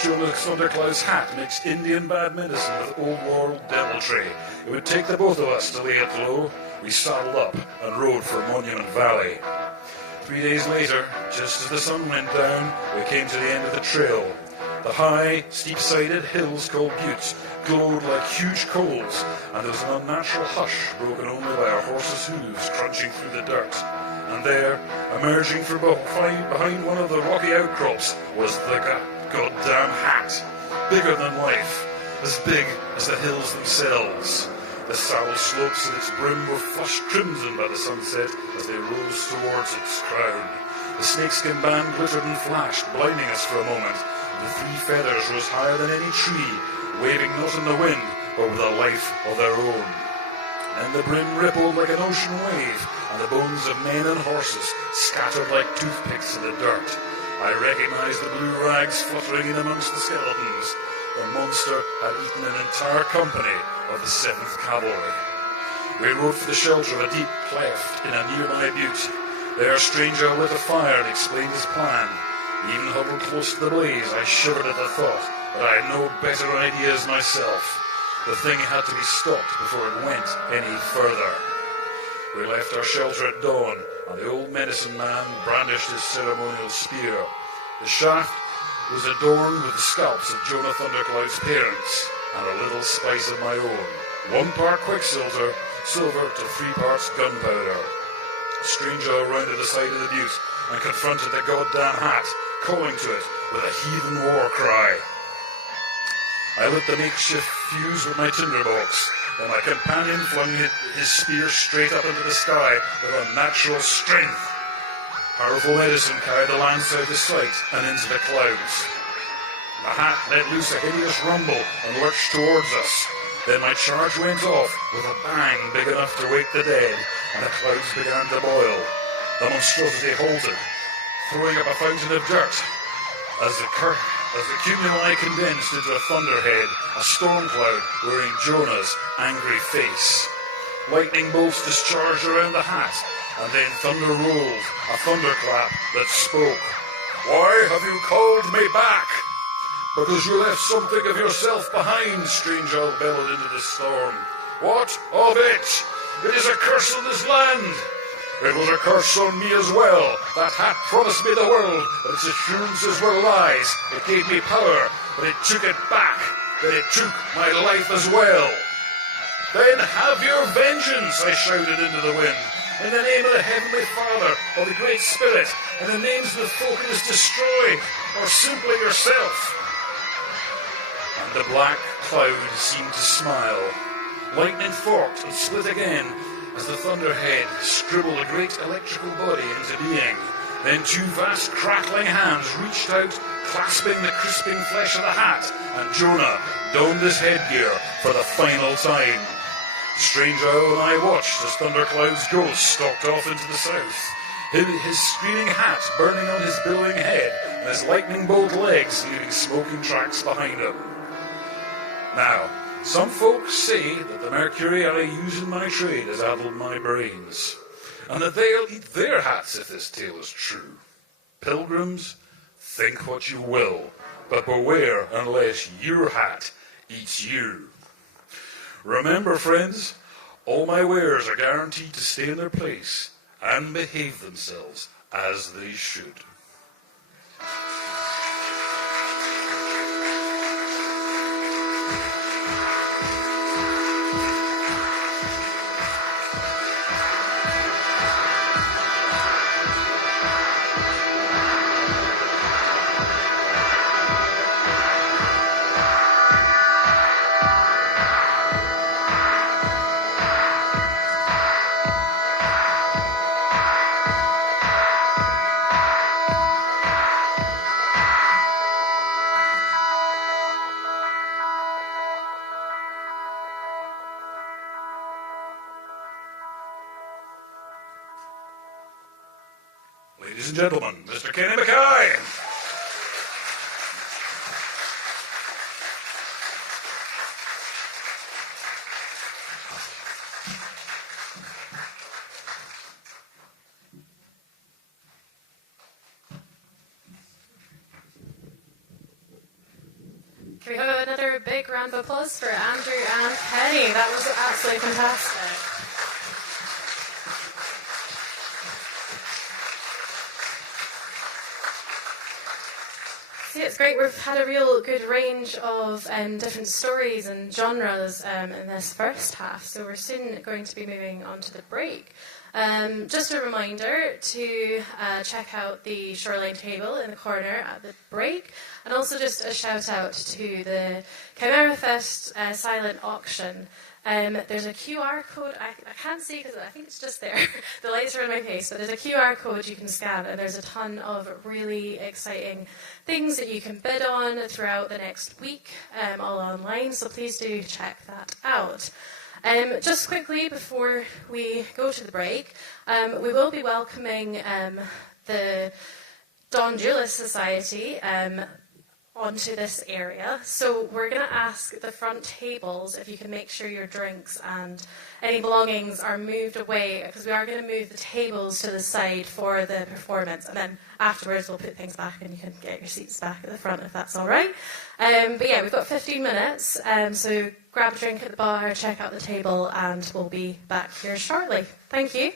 Jonas Thundercloud's hat mixed Indian bad medicine with old world deviltry. It would take the both of us to lay it low. We saddled up and rode for Monument Valley. 3 days later, just as the sun went down, we came to the end of the trail. The high, steep-sided hills called Buttes glowed like huge coals, and there was an unnatural hush broken only by our horses' hooves crunching through the dirt. And there, emerging from behind one of the rocky outcrops, was the goddamn hat. Bigger than life, as big as the hills themselves. The saddle slopes of its brim were flushed crimson by the sunset as they rose towards its crown. The snakeskin band glittered and flashed, blinding us for a moment. The 3 feathers rose higher than any tree, waving not in the wind, but with a life of their own. And the brim rippled like an ocean wave, and the bones of men and horses scattered like toothpicks in the dirt. I recognized the blue rags fluttering in amongst the skeletons. The monster had eaten an entire company of the 7th Cavalry. We rode for the shelter of a deep cleft in a nearby butte. There, Stranger lit a fire and explained his plan. Even huddled close to the blaze, I shivered at the thought that I had no better ideas myself. The thing had to be stopped before it went any further. We left our shelter at dawn, and the old medicine man brandished his ceremonial spear. The shaft was adorned with the scalps of Jonah Thundercloud's parents, and a little spice of my own. 1 part quicksilver to 3 parts gunpowder. Stranger rounded the side of the butte and confronted the goddamn hat, calling to it with a heathen war cry. I lit the makeshift fuse with my tinderbox, and my companion flung his spear straight up into the sky with unnatural strength. Powerful medicine carried the lance out of sight and into the clouds. The hat let loose a hideous rumble and lurched towards us. Then my charge went off with a bang big enough to wake the dead, and the clouds began to boil. The monstrosity halted, throwing up a fountain of dirt. As the cumuli condensed into a thunderhead, a storm cloud wearing Jonah's angry face. Lightning bolts discharged around the hat, and then thunder rolled, a thunderclap that spoke. "Why have you called me back?" "Because you left something of yourself behind," Stranger bellowed into the storm. "What of it? It is a curse on this land." "It was a curse on me as well. That hat promised me the world, but its assurances were lies. It gave me power, but it took it back. Then it took my life as well." "Then have your vengeance," I shouted into the wind. "In the name of the Heavenly Father, or the Great Spirit, in the names of the folk it is destroyed, or simply yourself." And the black cloud seemed to smile. Lightning forked and split again, as the thunderhead scribbled a great electrical body into being. Then 2 vast crackling hands reached out, clasping the crisping flesh of the hat, and Jonah donned his headgear for the final time. Stranger and I watched as Thundercloud's ghost stalked off into the south, his screaming hat burning on his billowing head, and his lightning bolt legs leaving smoking tracks behind him. Now, some folks say that the mercury I use in my trade has addled my brains, and that they'll eat their hats if this tale is true. Pilgrims, think what you will, but beware unless your hat eats you. Remember, friends, All my wares are guaranteed to stay in their place and behave themselves as they should. Ladies and gentlemen, Mr. Kenny MacKay. Can we have another big round of applause for Andrew and Kenny? That was absolutely fantastic. See, it's great. We've had a real good range of different stories and genres in this first half, so we're soon going to be moving on to the break. Just a reminder to check out the Shoreline table in the corner at the break, and also just a shout out to the Cymera Fest silent auction. There's a QR code, I can't see because I think it's just there, the lights are in my face, but there's a QR code you can scan, and there's a ton of really exciting things that you can bid on throughout the next week, all online, so please do check that out. Just quickly before we go to the break, we will be welcoming the Duellists Society onto this area. So we're going to ask the front tables if you can make sure your drinks and any belongings are moved away, because we are going to move the tables to the side for the performance, and then afterwards we'll put things back and you can get your seats back at the front if that's all right. But yeah, we've got 15 minutes, so grab a drink at the bar, check out the table, and we'll be back here shortly. Thank you.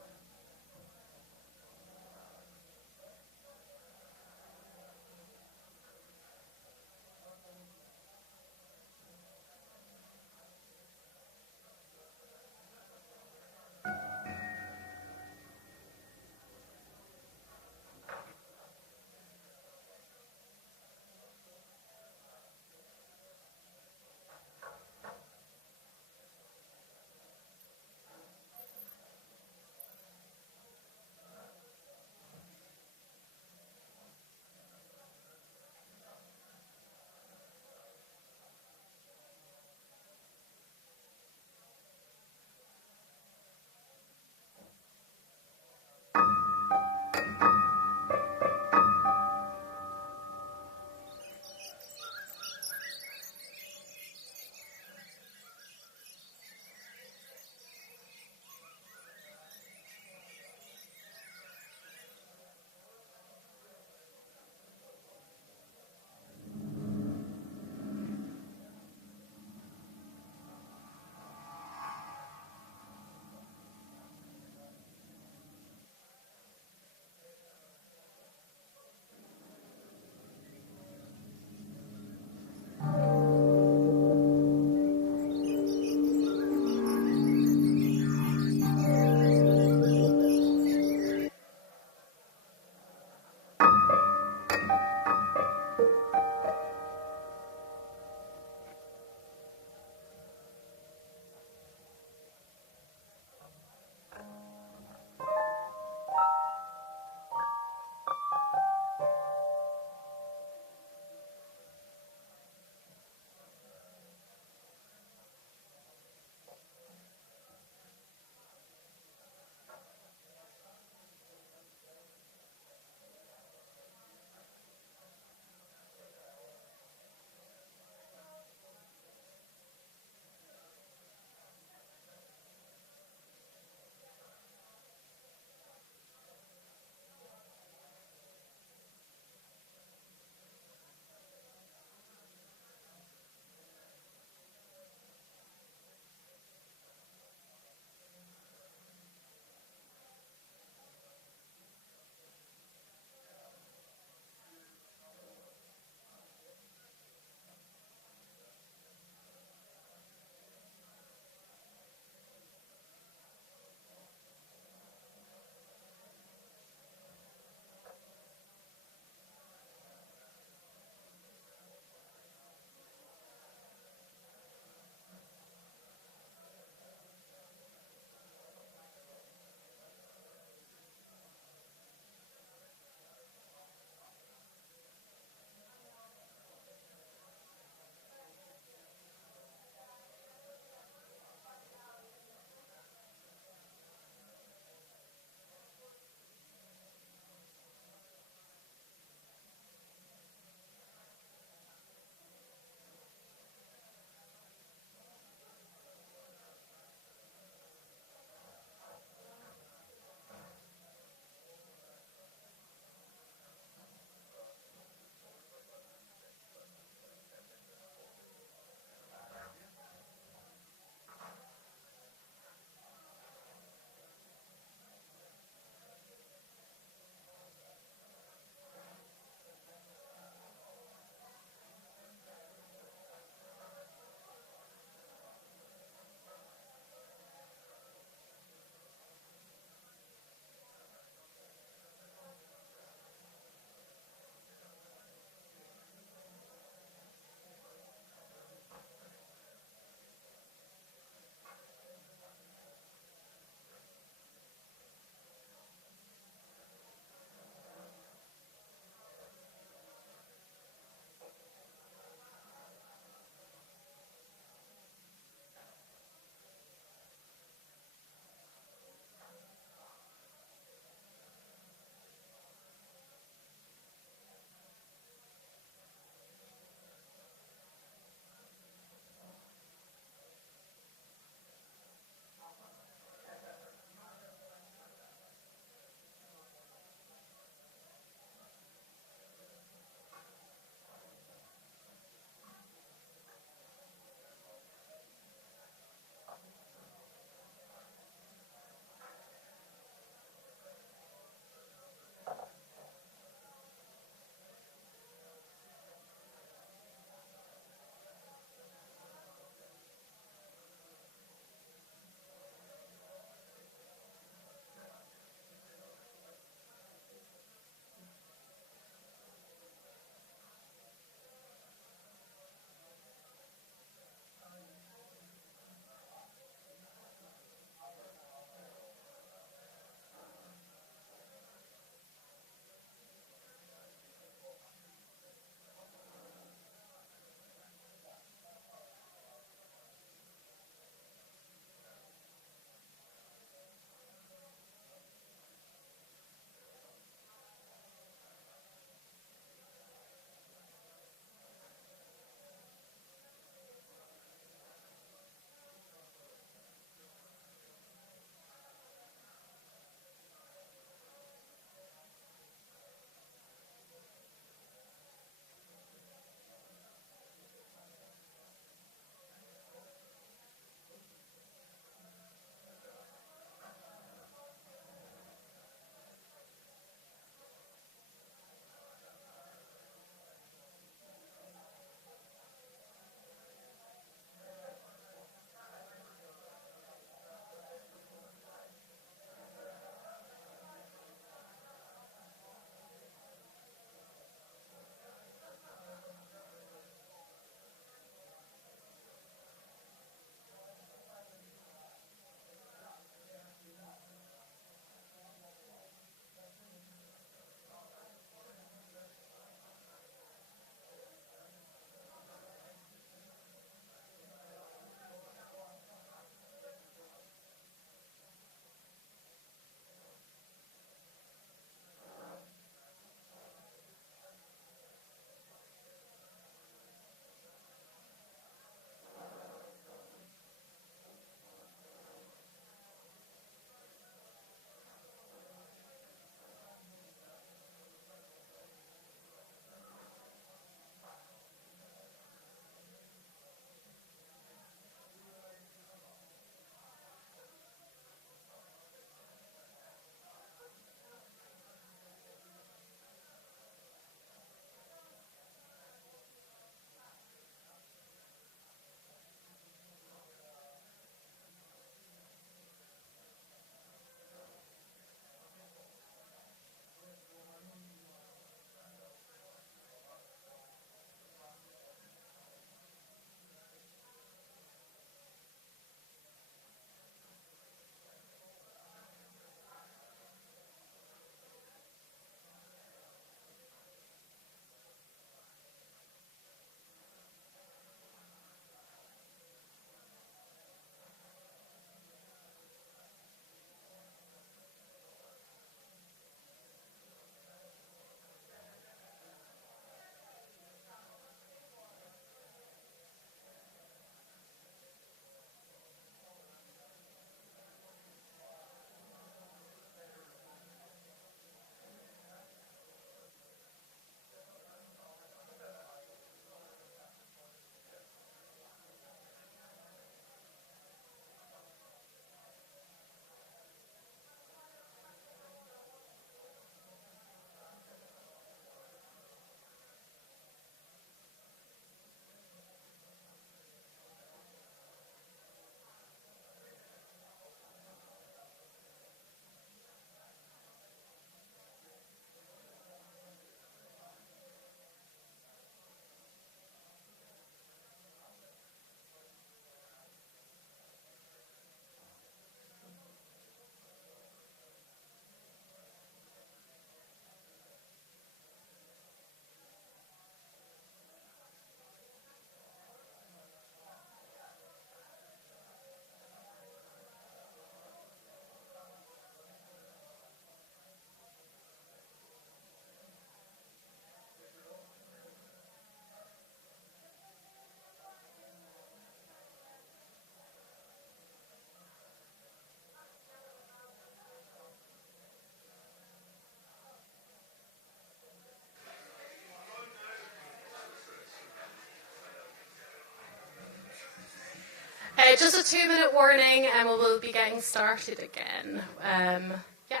Just a 2-minute warning and we will be getting started again. Yeah.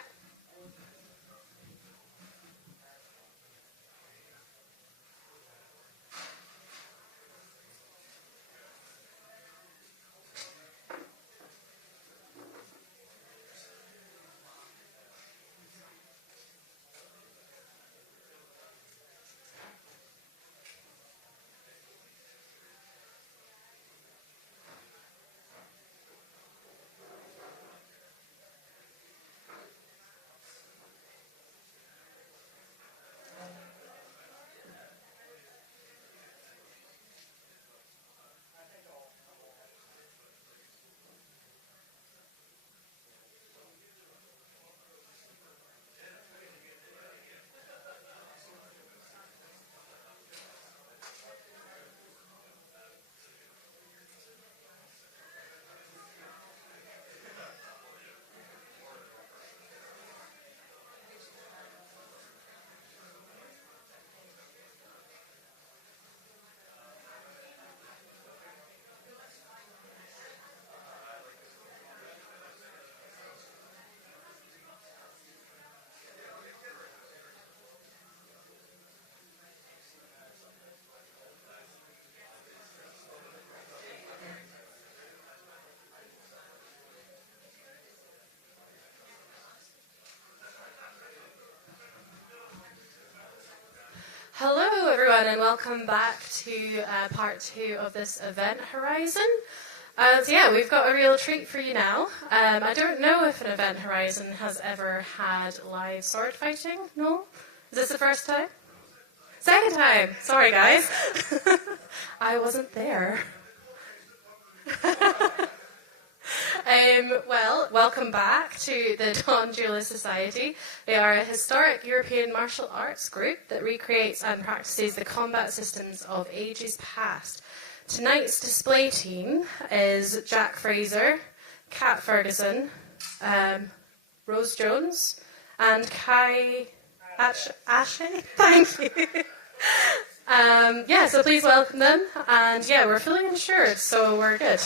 Hello everyone and welcome back to part 2 of this event Horizon. So yeah, we've got a real treat for you now. I don't know if an event Horizon has ever had live sword fighting. No? Is this the first time? Second time! Sorry guys. I wasn't there. Well, welcome back to the Dawn Duelist Society. They are a historic European martial arts group that recreates and practices the combat systems of ages past. Tonight's display team is Jack Fraser, Kat Ferguson, Rose Jones, and Kai Ashe. Thank you. Yeah, so please welcome them. And yeah, we're fully insured, so we're good.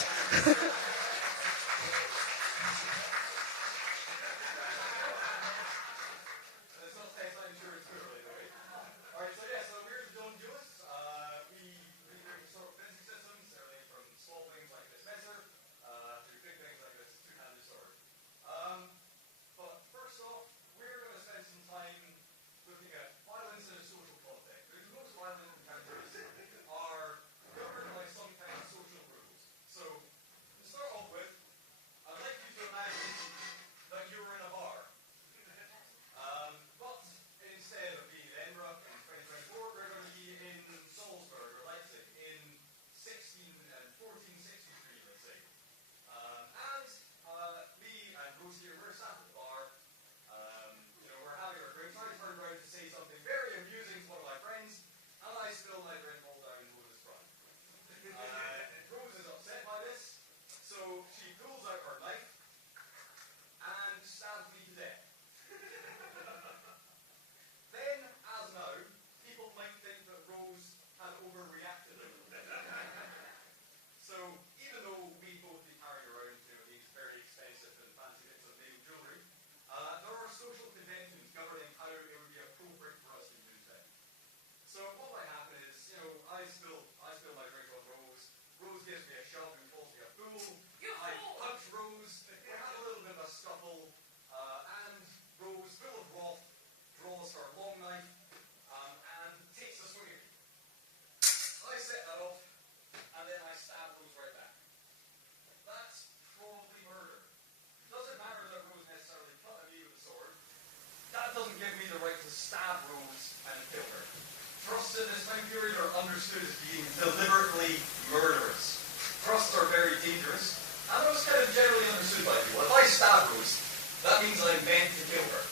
Understood as being deliberately murderous. Thrusts are very dangerous, and those kind of generally understood by people. If I stab Rose, that means I meant to kill her.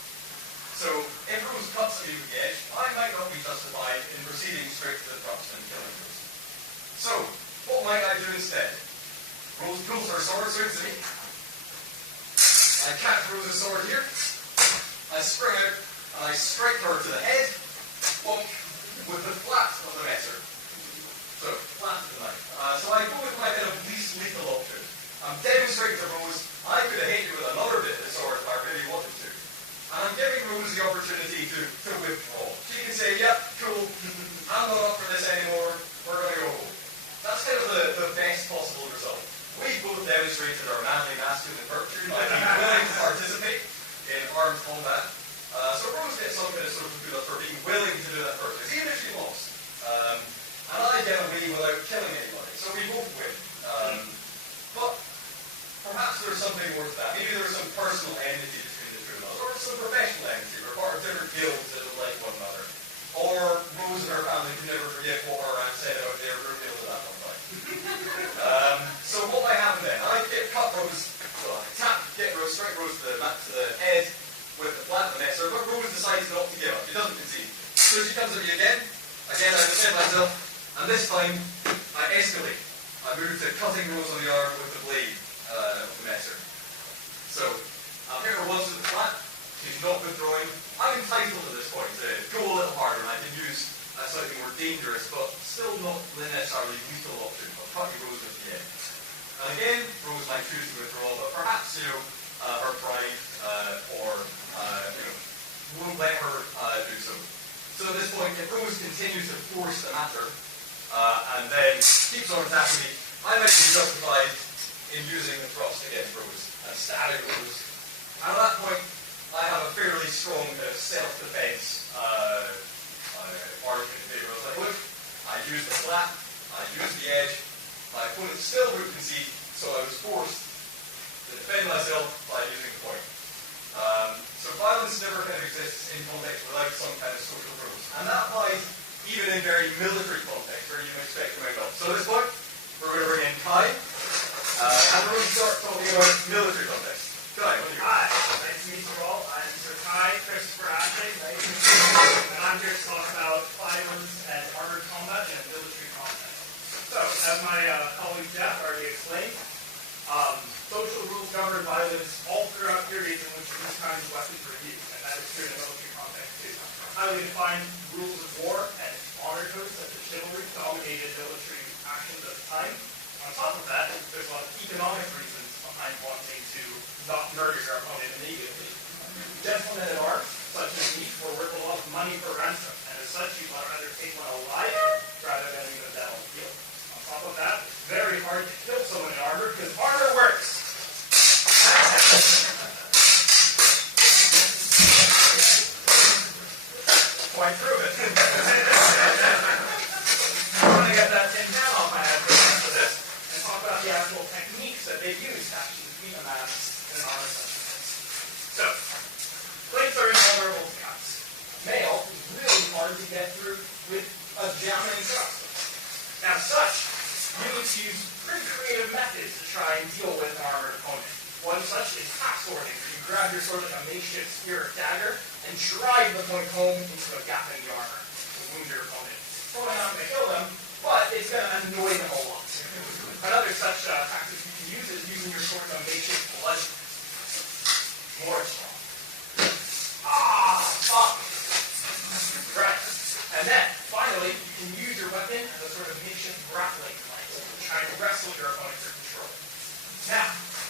So if Rose cuts me with the edge, I might not be justified in proceeding straight to the thrust and killing Rose. So, what might I do instead? Rose pulls her sword straight to me. I catch Rose's sword here. I spring out, and I strike her to the head. Bonk. With the flat of the messer. So, flat of the knife. So I go with my kind of least lethal option. killing anybody. So we both win. But perhaps there's something more to that. Maybe there's some personal enmity between the two of us, or some professional enmity. We're part of different guilds that don't like one another. Or Rose and her family can never forget what her aunt said about their group guild at that one time. So what might happen then? I cut Rose, well, I get Rose, strike Rose to the head with the flat of the messer, but Rose decides not to give up. She doesn't concede. So she comes at me again. Again, I defend myself, and this time I escalate. I move to cutting Rose on the arm with the blade of the messer. So I'll hit her once with the flat. She's not withdrawing. I'm entitled at this point to go a little harder, and I can use a slightly more dangerous, but still not necessarily lethal option. I'll cut you Rose with the end. And again, Rose might choose to withdraw, but perhaps, her pride, won't let her do so. So at this point, if Rose continues to force the matter, and then keeps on attacking me, I might be justified in using the thrust against Rose and stabbing Rose. And at that point, I have a fairly strong self-defense argument in favor. I was like, look, I used the flat, I used the edge, my opponent still would concede, so I was forced to defend myself by using the point. So violence never kind of exists in context without some kind of social rules. And that applies even in very military context where you can expect to make up. So at this point, we're going to bring in Kai, and we're going to start talking about military context. Kai, what do you Hi, nice to meet you all. I'm Sir Kai, Christopher Ashley, and I'm here to talk about violence and armored combat in a military context. So, as my colleague Jeff already explained, social rules govern violence all throughout periods in which these kinds of weapons were used, and that is true in a military context too. Highly defined rules of war and honor codes such as chivalry dominated military actions at the time. On top of that, there's a lot of economic reasons behind wanting to not murder your opponent immediately. Gentlemen at arms, such as me, were worth a lot of money for ransom, and as such, you'd rather take one alive rather than leave them dead on the field. On top of that, it's very hard to kill someone in armor because armor works. Quite proven. I want to get that tin can off my head for the rest of this and talk about the actual techniques that they use to actually defeat a man in an armor session. So, plates are invulnerable to cuts. Mail is really hard to get through with a jamming thrust. As such, you need to use pretty creative methods to try and deal with an armored opponent. One such is pack swording. You grab your sword like a makeshift spear or dagger and drive the point home into a gap in the armor to wound your opponent. It's probably not going to kill them, but it's going to annoy them a lot. Another such tactic you can use is using your sword as a makeshift bludgeon. More strong. Fuck! Right. And then, finally, you can use your weapon as a sort of makeshift grappling device to try to wrestle your opponent for control. Now,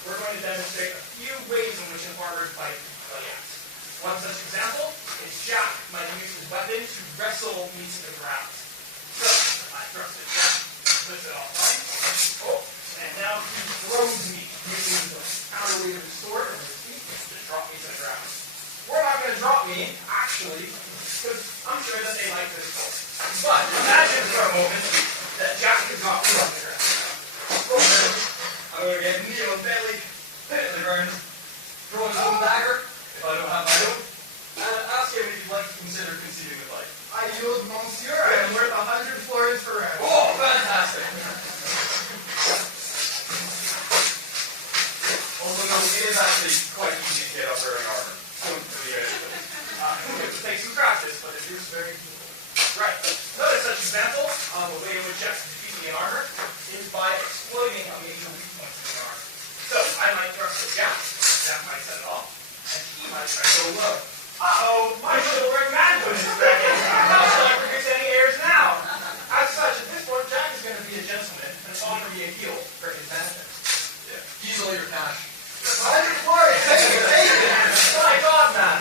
we're going to demonstrate a few ways in which an armored fight reacts. One such example is Jack might use his weapon to wrestle me to the ground. So, I thrust at Jack, puts it offline. Oh, and now he throws me using the counterweight of his sword and his feet to drop me to the ground. We're not going to drop me, actually, because I'm sure that they like this sport. But imagine for a moment that Jack could drop me on the ground. I'm going to get knee on belly, hit in the ground, throw his own dagger, if I don't have my own, and ask him if he'd like to consider conceding the fight. I yield, monsieur. I am worth 100 florins per round. Oh, fantastic. Also, no, it is actually quite easy to get up wearing armor. Don't really it takes some practice, but it is very cool. Right. Another such example of a way in which Jack's defeating an armor is by exploiting a major weak point in the armor. So, I might thrust at Jack. Jack might set it off, and he might try to go low. Uh-oh, my chivalric manhood is stricken. How shall I produce any heirs now? As such, at this point, Jack is going to be a gentleman and offer me a heal for his benefit. Yeah. Use all your cash. 100 florins! My God, man!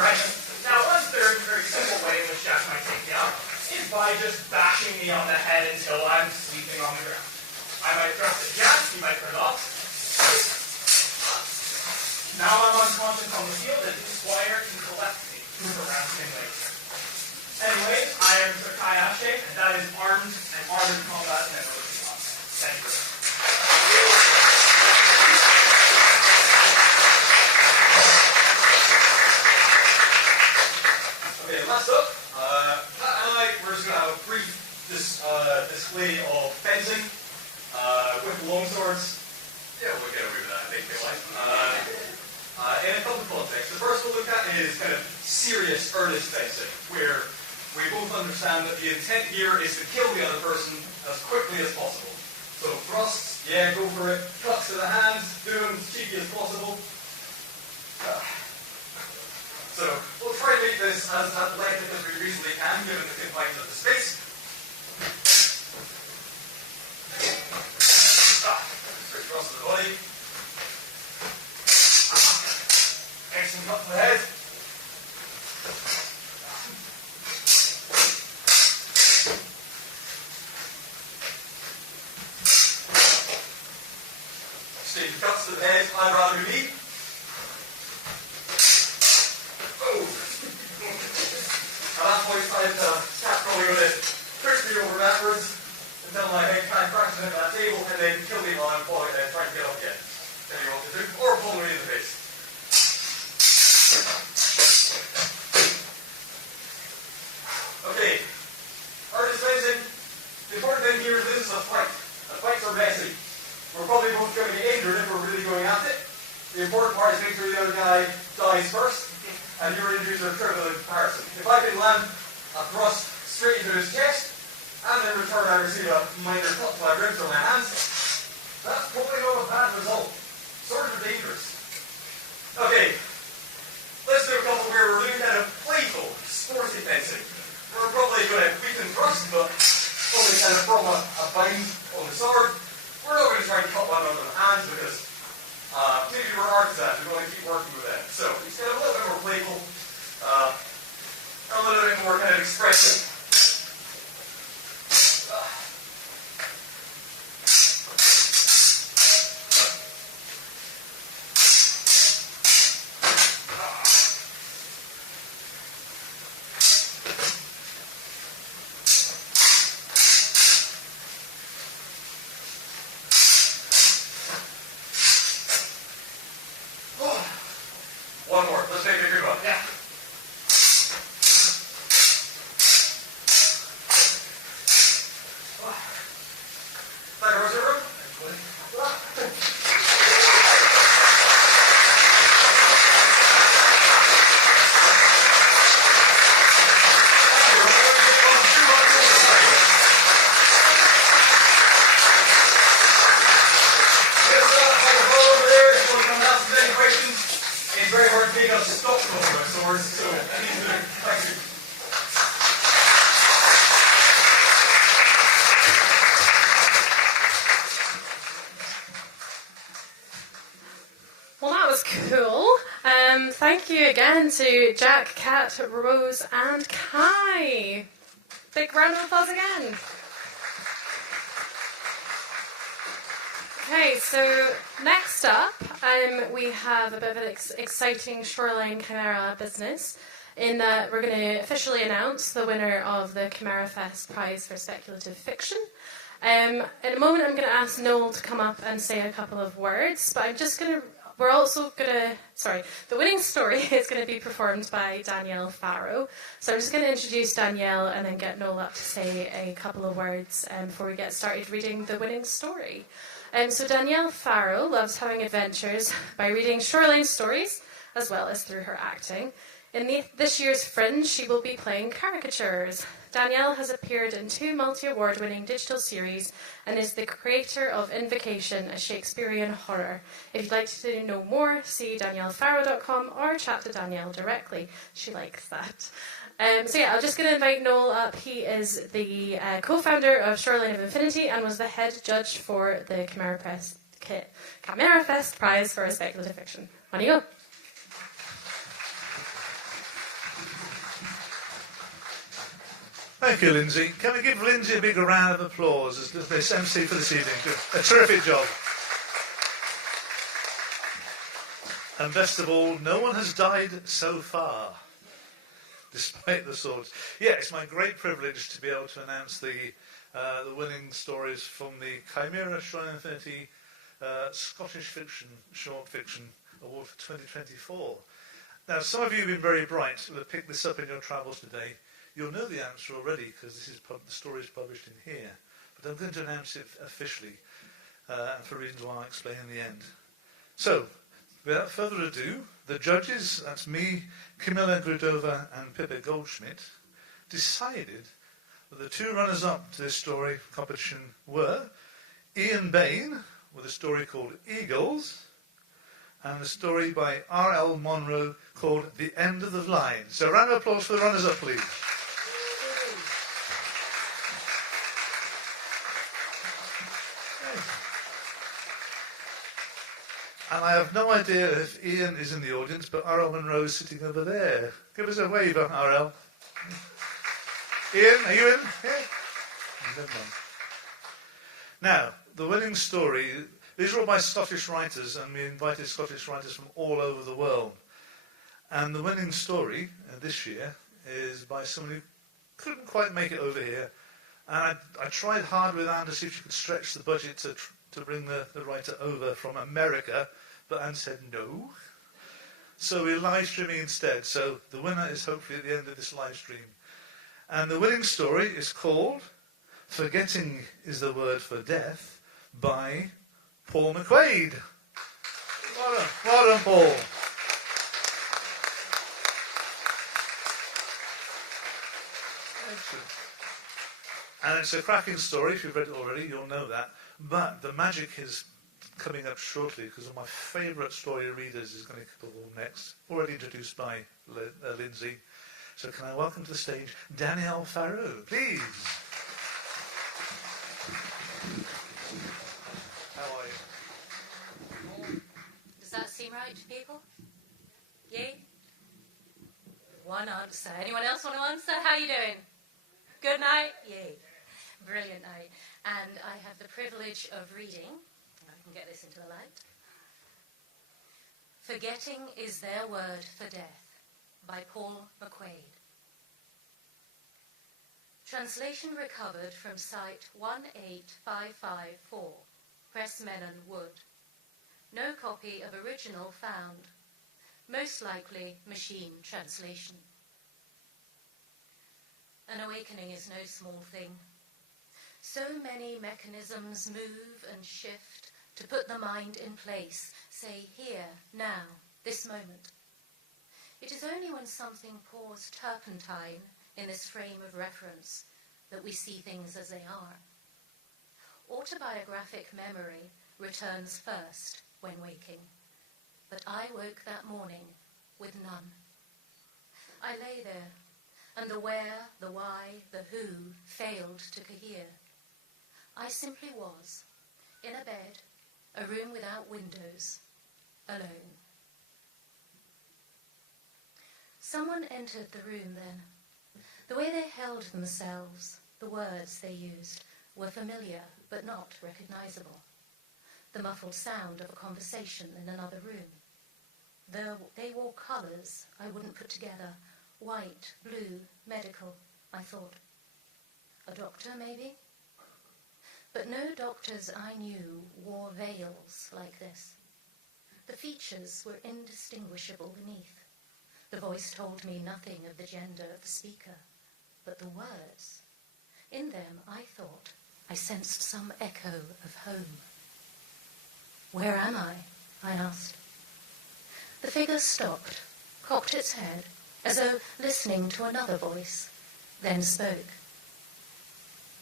Right? Now, one third very simple way in which Jack might take me out is by just bashing me on the head until I'm sleeping on the ground. I might thrust at Jack, he might turn off. Now I'm unconscious on the field, and his squire can collect me around him later. Anyways, I am Sir Kai Ashe, and that is armed and armored combat in display of fencing with longswords. Yeah, we'll get away with that, I think, in a couple of contexts. The first we'll look at is kind of serious, earnest fencing, where we both understand that the intent here is to kill the other person as quickly as possible. So thrusts, yeah, go for it. Cuts to the hands, do them as cheeky as possible. So we'll try to make this as athletic as we reasonably can, given the confines of the space. Straight across the body. Excellent cut to the head. Stage cuts to the head, I'd rather be. At that point, I had to tap probably with it, push me over backwards until my head kind of crashes into that table, and then kill me while I'm falling and trying to get up again. Tell you what to do, or pull me in the face. Okay, artist fencing. The important thing here is this is a fight. And fights are messy. We're probably both going to get injured if we're really going at it. The important part is making sure the other guy dies first, and your injuries are trivial in comparison. If I can land a thrust straight into his chest, and in return I receive a minor cut to my ribs or my hands, that's probably not a bad result. Sort of dangerous. Okay, let's do a couple where we're doing kind of playful, sporty fencing. We're probably going to beat and thrust, but only kind of from a bind on the sword. We're not going to try and cut one another in the hands because maybe we're artisans, we're going to keep working with them. So it's kind of a little bit more playful, a little bit more kind of expressive. One more. Let's make it a good one. Yeah. It's very hard to make us stop from our swords, so thank you. Well, that was cool. Thank you again to Jack, Kat, Rose, and Kai. Big round of applause again. Okay, so next up, we have a bit of an exciting Shoreline Cymera business in that we're going to officially announce the winner of the Cymera Fest Prize for Speculative Fiction. In a moment, I'm going to ask Noel to come up and say a couple of words, but the winning story is going to be performed by Danielle Farrow. So I'm just going to introduce Danielle and then get Noel up to say a couple of words before we get started reading the winning story. So Danielle Farrow loves having adventures by reading Shoreline stories, as well as through her acting. In this year's Fringe, she will be playing caricatures. Danielle has appeared in 2 multi-award-winning digital series and is the creator of Invocation, a Shakespearean horror. If you'd like to know more, see daniellefarrow.com or chat to Danielle directly. She likes that. I'm just going to invite Noel up. He is the co-founder of Shoreline of Infinity and was the head judge for the Cymera Fest Prize for Speculative Fiction. On you go. Thank you, Lyndsey. Can we give Lyndsey a big round of applause as this MC for this evening? A terrific job. And best of all, no one has died so far, despite the swords. Yeah, it's my great privilege to be able to announce the winning stories from the Cymera Shoreline Infinity Scottish Fiction Short Fiction Award for 2024. Now, some of you have been very bright who have picked this up in your travels today. You'll know the answer already because the story is published in here. but I'm going to announce it officially, and for reasons why I'll explain in the end. So, without further ado, the judges, that's me, Camilla Grudova and Pippa Goldschmidt, decided that the two runners-up to this story competition were Ian Bain, with a story called Eagles, and a story by R.L. Monroe called The End of the Line. So, round of applause for the runners-up, please. And I have no idea if Ian is in the audience, but R.L. Monroe is sitting over there. Give us a wave, R.L. Ian, are you in? Yeah. Now, the winning story, these are all by Scottish writers, and we invited Scottish writers from all over the world. And the winning story this year is by someone who couldn't quite make it over here. And I tried hard with Anne to see if she could stretch the budget to bring the writer over from America, but Anne said no. So we're live streaming instead. So the winner is hopefully at the end of this live stream. And the winning story is called Forgetting is the Word for Death by Paul McQuaid. Well done, Paul. Excellent. And it's a cracking story. If you've read it already, you'll know that. But the magic is coming up shortly, because one of my favourite story readers is going to perform next, already introduced by Lyndsey. So can I welcome to the stage Danielle Farrow, please. How are you? Does that seem right to people? Yay? One answer. Anyone else want to answer? How are you doing? Good night? Yay. Brilliant night. And I have the privilege of reading, I can get this into the light, Forgetting is Their Word for Death by Paul McQuaid. Translation recovered from site 18554, Pressmenon Wood. No copy of original found. Most likely machine translation. An awakening is no small thing. So many mechanisms move and shift to put the mind in place, say here, now, this moment. It is only when something pours turpentine in this frame of reference that we see things as they are. Autobiographic memory returns first when waking, but I woke that morning with none. I lay there, and the where, the why, the who failed to cohere. I simply was, in a bed, a room without windows, alone. Someone entered the room then. The way they held themselves, the words they used, were familiar but not recognizable. The muffled sound of a conversation in another room. They wore colours I wouldn't put together. White, blue, medical, I thought. A doctor, maybe? But no doctors I knew wore veils like this. The features were indistinguishable beneath. The voice told me nothing of the gender of the speaker, but the words. In them, I thought, I sensed some echo of home. Where am I? I asked. The figure stopped, cocked its head, as though listening to another voice, then spoke.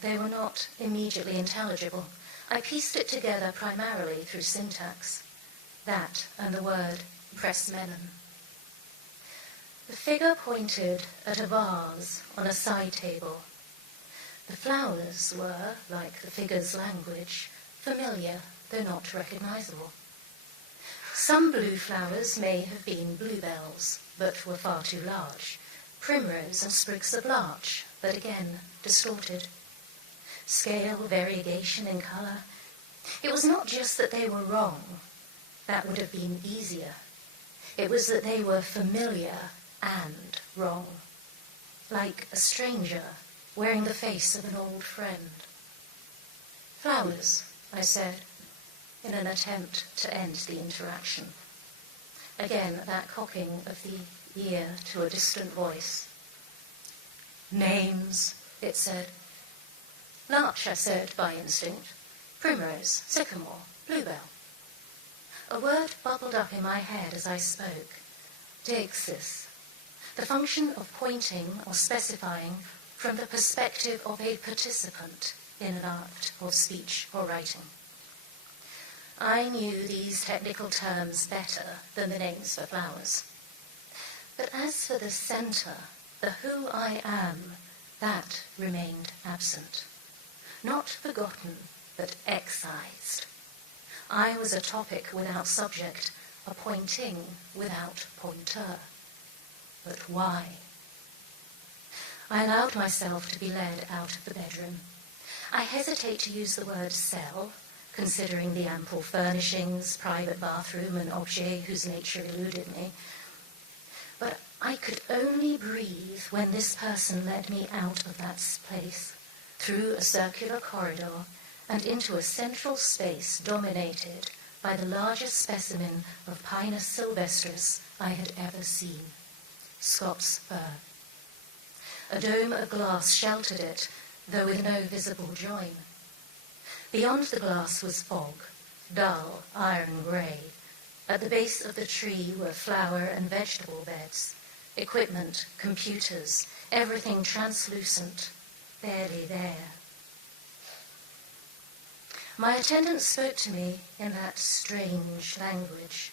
They were not immediately intelligible. I pieced it together primarily through syntax, that and the word Pressmenon. The figure pointed at a vase on a side table. The flowers were, like the figure's language, familiar though not recognizable. Some blue flowers may have been bluebells, but were far too large. Primrose and sprigs of larch, but again distorted. Scale variegation in colour. It was not just that they were wrong. That would have been easier. It was that they were familiar and wrong. Like a stranger wearing the face of an old friend. Flowers, I said, in an attempt to end the interaction. Again, that cocking of the ear to a distant voice. Names, it said. Larch, I said by instinct. Primrose, sycamore, bluebell. A word bubbled up in my head as I spoke. Deixis. The function of pointing or specifying from the perspective of a participant in an act of speech or writing. I knew these technical terms better than the names for flowers. But as for the centre, the who I am, that remained absent. Not forgotten, but excised. I was a topic without subject, a pointing without pointer. But why? I allowed myself to be led out of the bedroom. I hesitate to use the word cell, considering the ample furnishings, private bathroom, and objet whose nature eluded me. But I could only breathe when this person led me out of that place, through a circular corridor, and into a central space dominated by the largest specimen of Pinus sylvestris I had ever seen, Scots fir. A dome of glass sheltered it, though with no visible join. Beyond the glass was fog, dull, iron grey. At the base of the tree were flower and vegetable beds, equipment, computers, everything translucent, barely there. My attendant spoke to me in that strange language.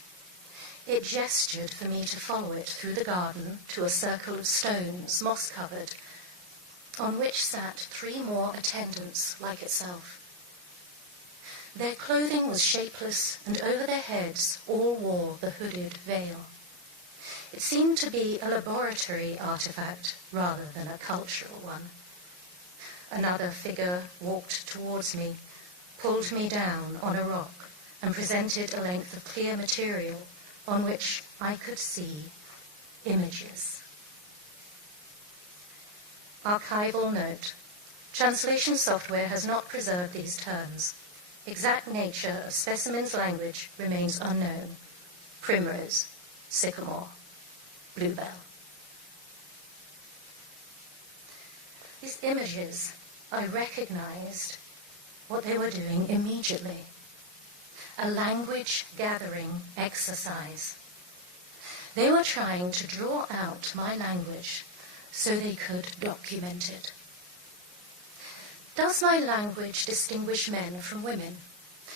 It gestured for me to follow it through the garden to a circle of stones, moss-covered, on which sat 3 more attendants like itself. Their clothing was shapeless, and over their heads all wore the hooded veil. It seemed to be a laboratory artifact rather than a cultural one. Another figure walked towards me, pulled me down on a rock, and presented a length of clear material on which I could see images. Archival note. Translation software has not preserved these terms. Exact nature of specimen's language remains unknown. Primrose, sycamore, bluebell. These images, I recognized what they were doing immediately. A language gathering exercise. They were trying to draw out my language so they could document it. Does my language distinguish men from women?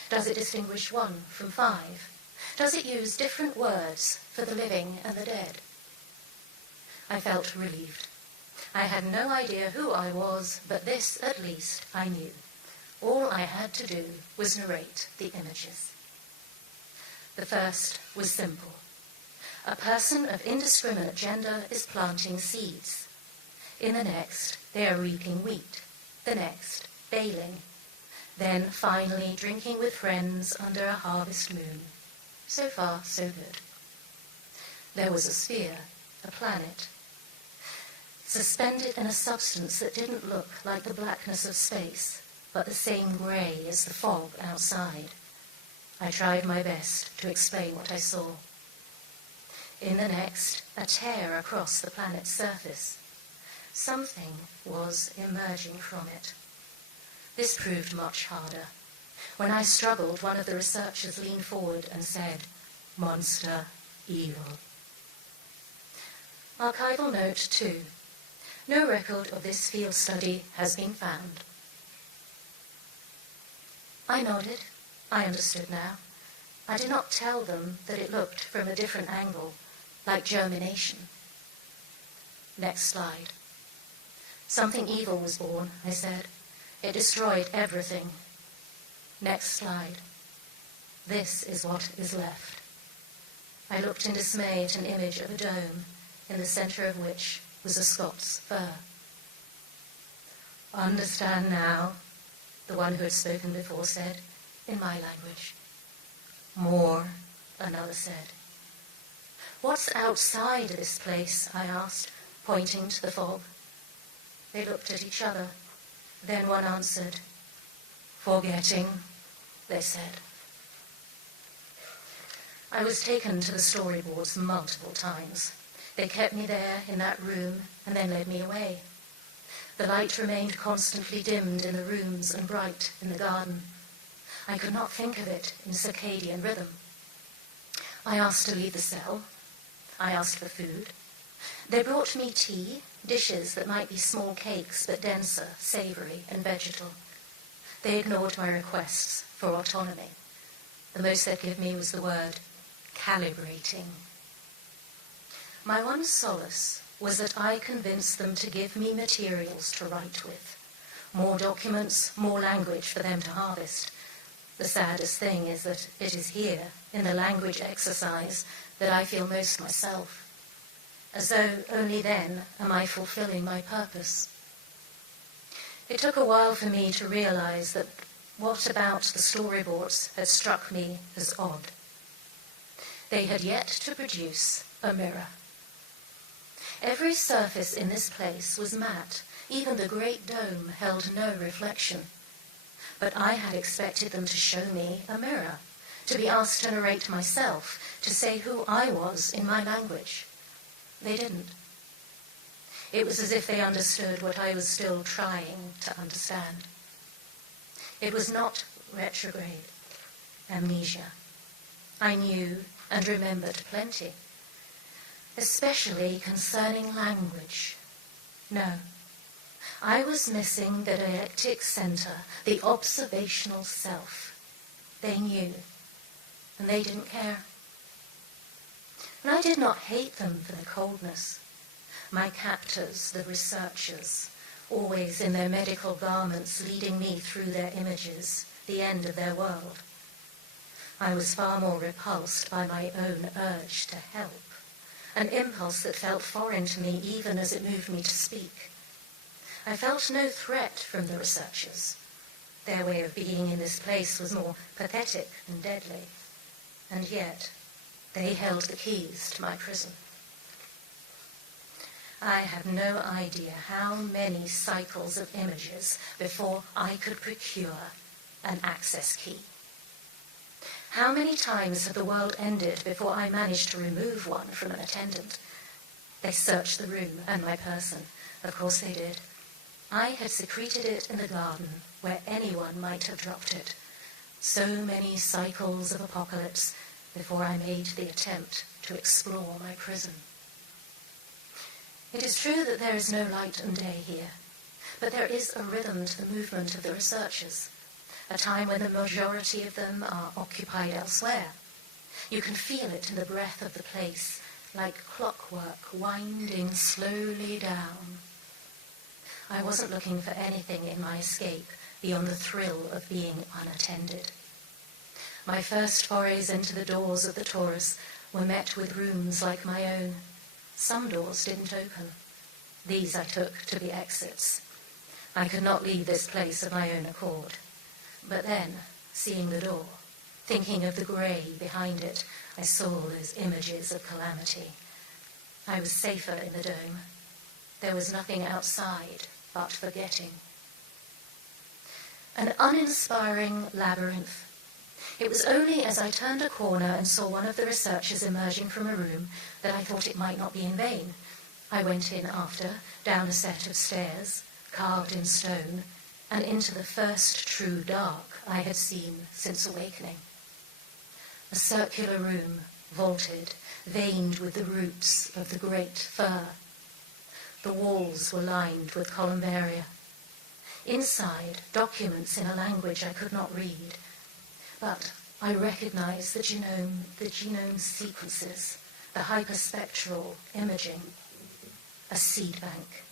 Does it distinguish 1 from 5? Does it use different words for the living and the dead? I felt relieved. I had no idea who I was, but this, at least, I knew. All I had to do was narrate the images. The first was simple. A person of indiscriminate gender is planting seeds. In the next, they are reaping wheat. The next, baling. Then, finally, drinking with friends under a harvest moon. So far, so good. There was a sphere, a planet, suspended in a substance that didn't look like the blackness of space, but the same grey as the fog outside. I tried my best to explain what I saw. In the next, a tear across the planet's surface. Something was emerging from it. This proved much harder. When I struggled, one of the researchers leaned forward and said, "Monster, evil." Archival note 2. No record of this field study has been found. I nodded. I understood now. I did not tell them that it looked from a different angle, like germination. Next slide. Something evil was born, I said. It destroyed everything. Next slide. This is what is left. I looked in dismay at an image of a dome, in the centre of which was a Scots fir. Understand now, the one who had spoken before said, in my language. More, another said. What's outside this place? I asked, pointing to the fog. They looked at each other. Then one answered. Forgetting, they said. I was taken to the storyboards multiple times. They kept me there in that room and then led me away. The light remained constantly dimmed in the rooms and bright in the garden. I could not think of it in circadian rhythm. I asked to leave the cell. I asked for food. They brought me tea, dishes that might be small cakes but denser, savoury and vegetal. They ignored my requests for autonomy. The most they'd give me was the word calibrating. My one solace was that I convinced them to give me materials to write with. More documents, more language for them to harvest. The saddest thing is that it is here, in the language exercise, that I feel most myself. As though only then am I fulfilling my purpose. It took a while for me to realize that what about the storyboards had struck me as odd. They had yet to produce a mirror. Every surface in this place was matte. Even the great dome held no reflection. But I had expected them to show me a mirror, to be asked to narrate myself, to say who I was in my language. They didn't. It was as if they understood what I was still trying to understand. It was not retrograde amnesia. I knew and remembered plenty, especially concerning language. No. I was missing the dialectic center, the observational self. They knew, and they didn't care. And I did not hate them for their coldness. My captors, the researchers, always in their medical garments leading me through their images, the end of their world. I was far more repulsed by my own urge to help, an impulse that felt foreign to me even as it moved me to speak. I felt no threat from the researchers. Their way of being in this place was more pathetic and deadly. And yet, they held the keys to my prison. I have no idea how many cycles of images before I could procure an access key. How many times had the world ended before I managed to remove one from an attendant? They searched the room and my person. Of course they did. I had secreted it in the garden where anyone might have dropped it. So many cycles of apocalypse before I made the attempt to explore my prison. It is true that there is no light and day here, but there is a rhythm to the movement of the researchers, a time when the majority of them are occupied elsewhere. You can feel it in the breath of the place, like clockwork winding slowly down. I wasn't looking for anything in my escape beyond the thrill of being unattended. My first forays into the doors of the Taurus were met with rooms like my own. Some doors didn't open. These I took to be exits. I could not leave this place of my own accord. But then, seeing the door, thinking of the grey behind it, I saw those images of calamity. I was safer in the dome. There was nothing outside but forgetting. An uninspiring labyrinth. It was only as I turned a corner and saw one of the researchers emerging from a room that I thought it might not be in vain. I went in after, down a set of stairs, carved in stone, and into the first true dark I had seen since awakening. A circular room, vaulted, veined with the roots of the great fir. The walls were lined with columbaria. Inside, documents in a language I could not read. But I recognized the genome sequences, the hyperspectral imaging, a seed bank.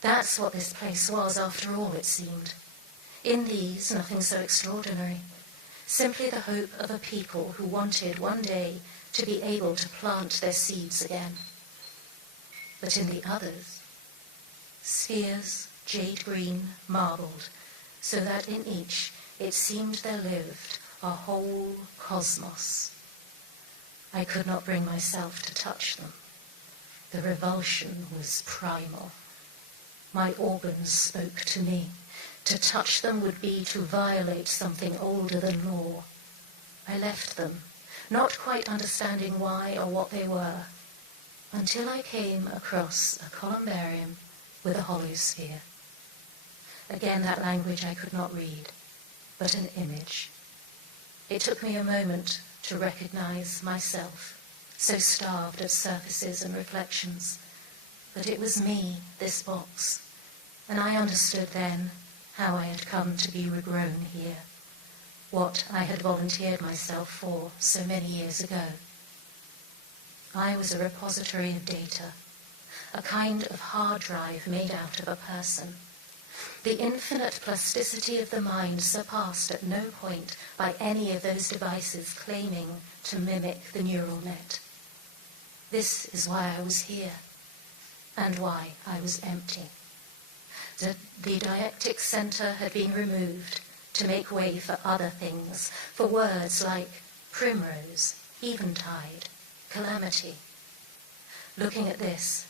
That's what this place was, after all, it seemed. In these, nothing so extraordinary. Simply the hope of a people who wanted one day to be able to plant their seeds again. But in the others, spheres, jade green, marbled, so that in each it seemed there lived a whole cosmos. I could not bring myself to touch them. The revulsion was primal. My organs spoke to me. To touch them would be to violate something older than law. I left them, not quite understanding why or what they were, until I came across a columbarium with a hollow sphere. Again, that language I could not read, but an image. It took me a moment to recognize myself, so starved of surfaces and reflections. But it was me, this box, and I understood then how I had come to be regrown here, what I had volunteered myself for so many years ago. I was a repository of data, a kind of hard drive made out of a person. The infinite plasticity of the mind surpassed at no point by any of those devices claiming to mimic the neural net. This is why I was here, and why I was empty. The didactic center had been removed to make way for other things, for words like primrose, eventide, calamity. Looking at this,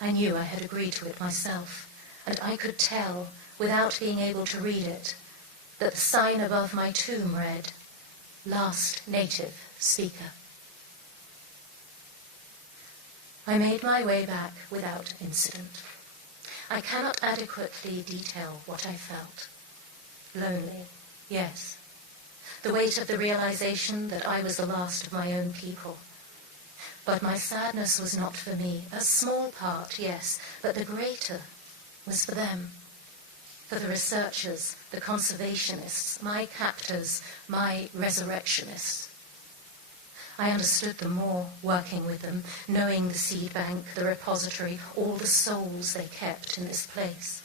I knew I had agreed to it myself, and I could tell, without being able to read it, that the sign above my tomb read, "Last Native Speaker." I made my way back without incident. I cannot adequately detail what I felt. Lonely, yes. The weight of the realization that I was the last of my own people. But my sadness was not for me. A small part, yes, but the greater was for them. For the researchers, the conservationists, my captors, my resurrectionists. I understood them more, working with them, knowing the seed bank, the repository, all the souls they kept in this place.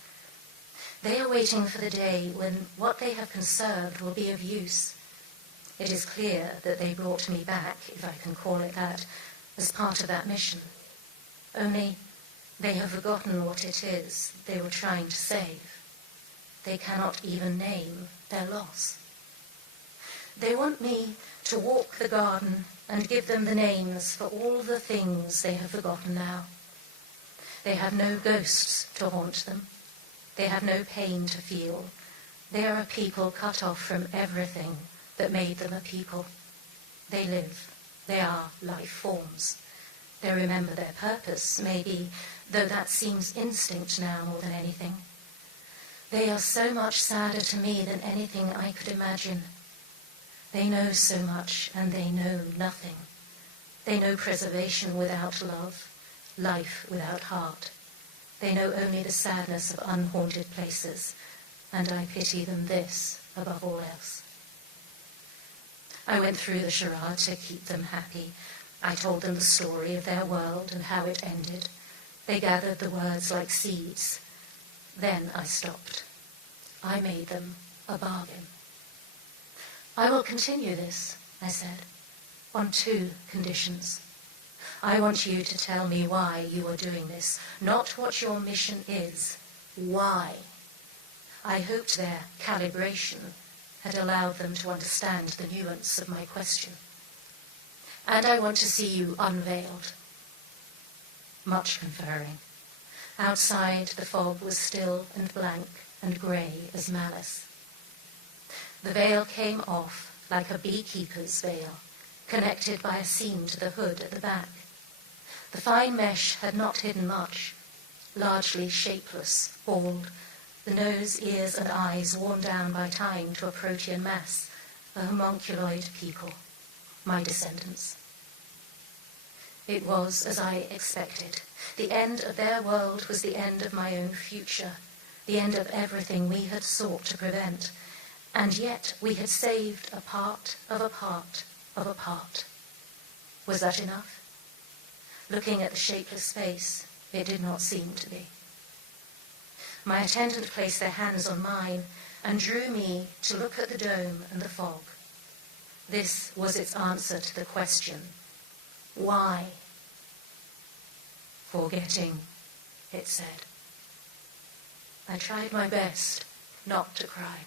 They are waiting for the day when what they have conserved will be of use. It is clear that they brought me back, if I can call it that, as part of that mission. Only they have forgotten what it is they were trying to save. They cannot even name their loss. They want me to walk the garden and give them the names for all the things they have forgotten now. They have no ghosts to haunt them. They have no pain to feel. They are a people cut off from everything that made them a people. They live. They are life forms. They remember their purpose, maybe, though that seems instinct now more than anything. They are so much sadder to me than anything I could imagine. They know so much, and they know nothing. They know preservation without love, life without heart. They know only the sadness of unhaunted places, and I pity them this above all else. I went through the charade to keep them happy. I told them the story of their world and how it ended. They gathered the words like seeds. Then I stopped. I made them a bargain. I will continue this, I said, on 2 conditions. I want you to tell me why you are doing this, not what your mission is. Why? I hoped their calibration had allowed them to understand the nuance of my question. And I want to see you unveiled. Much conferring. Outside, the fog was still and blank and grey as malice. The veil came off like a beekeeper's veil, connected by a seam to the hood at the back. The fine mesh had not hidden much, largely shapeless, bald, the nose, ears and eyes worn down by time to a protean mass, a homunculoid people, my descendants. It was as I expected. The end of their world was the end of my own future, the end of everything we had sought to prevent. And yet we had saved a part of a part of a part. Was that enough? Looking at the shapeless face, it did not seem to be. My attendant placed their hands on mine and drew me to look at the dome and the fog. This was its answer to the question, why? Forgetting, it said. I tried my best not to cry.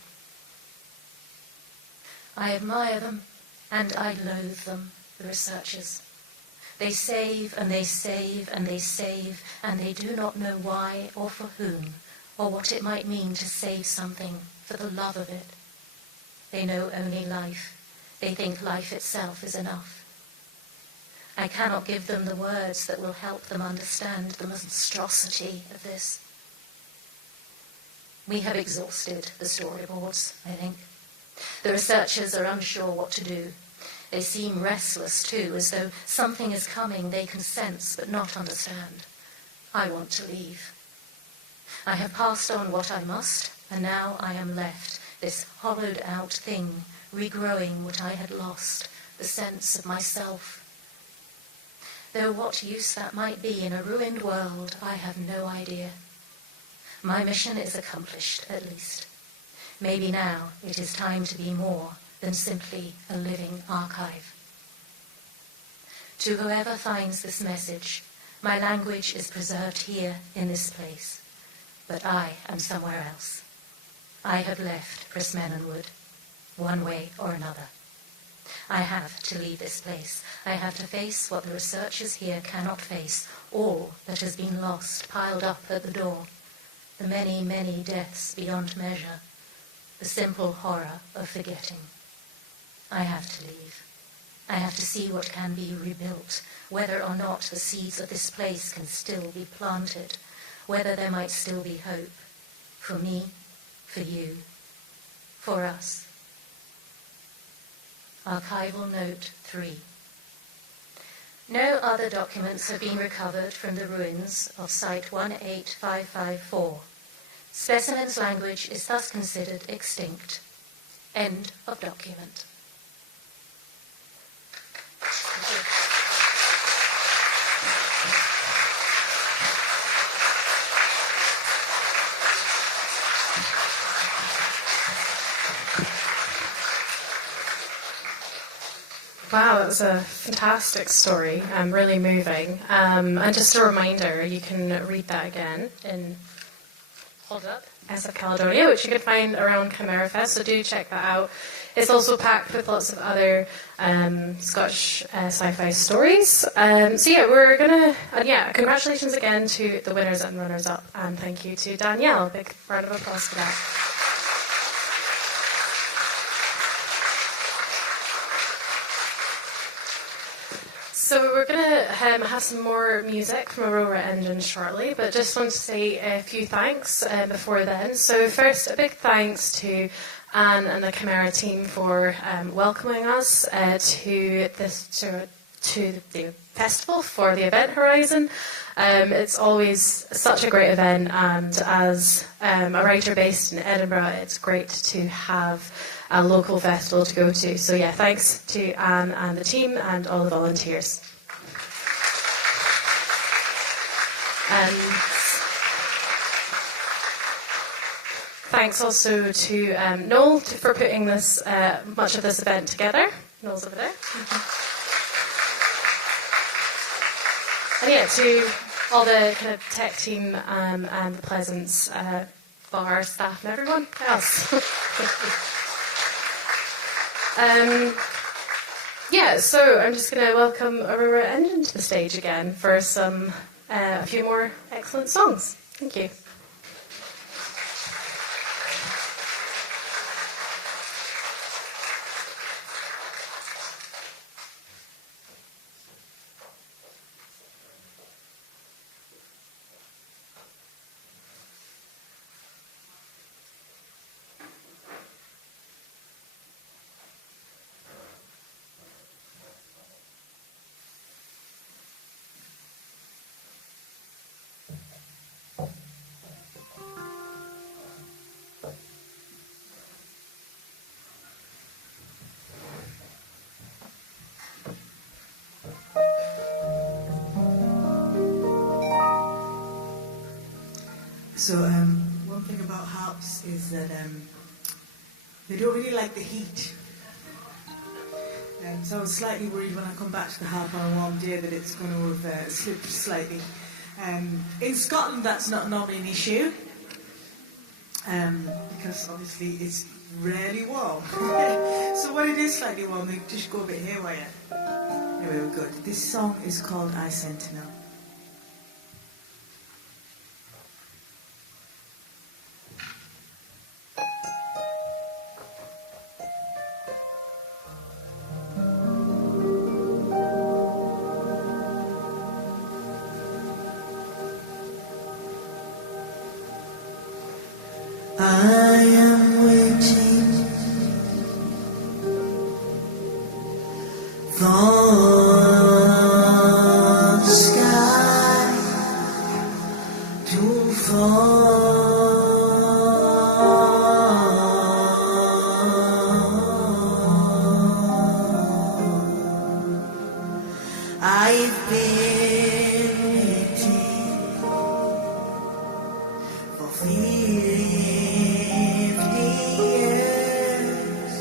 I admire them, and I loathe them, the researchers. They save, and they save, and they save, and they do not know why or for whom, or what it might mean to save something for the love of it. They know only life. They think life itself is enough. I cannot give them the words that will help them understand the monstrosity of this. We have exhausted the storyboards, I think. The researchers are unsure what to do. They seem restless too, as though something is coming they can sense but not understand. I want to leave. I have passed on what I must, and now I am left, this hollowed out thing, regrowing what I had lost, the sense of myself. Though what use that might be in a ruined world, I have no idea. My mission is accomplished, at least. Maybe now it is time to be more than simply a living archive. To whoever finds this message, my language is preserved here in this place, but I am somewhere else. I have left Prismenenwood, one way or another. I have to leave this place. I have to face what the researchers here cannot face, all that has been lost, piled up at the door, the many, many deaths beyond measure, the simple horror of forgetting. I have to leave. I have to see what can be rebuilt, whether or not the seeds of this place can still be planted, whether there might still be hope, for me, for you, for us. Archival Note 3. No other documents have been recovered from the ruins of Site 18554. Specimen's language is thus considered extinct. End of document. Wow, that was a fantastic story, really moving. And just a reminder, you can read that again in Hold Up, SF Caledonia, which you can find around Cymera Fest, so do check that out. It's also packed with lots of other Scottish sci-fi stories. So yeah, we're going to, congratulations again to the winners and runners-up, and thank you to Danielle. Big round of applause for that. So we're going to have some more music from Aurora Engine shortly, but just want to say a few thanks before then. So first, a big thanks to Anne and the Cymera team for welcoming us to the festival for the Event Horizon. It's always such a great event, and as a writer based in Edinburgh, it's great to have a local festival to go to. So yeah, thanks to Anne and the team and all the volunteers. And thanks also to Noel for putting this much of this event together. Noel's over there. And yeah, to all the kind of tech team and the Pleasance bar staff and everyone else. So I'm just going to welcome Aurora Engine to the stage again for a few more excellent songs. Thank you. So one thing about harps is that they don't really like the heat. So I was slightly worried when I come back to the harp on a warm day that it's going to have slipped slightly. In Scotland, that's not normally an issue, because obviously it's really warm. So when it is slightly warm, they just go a bit haywire. Anyway, we're good. This song is called I Sentinel. I am waiting for the sky to fall. I've been waiting for 50 years,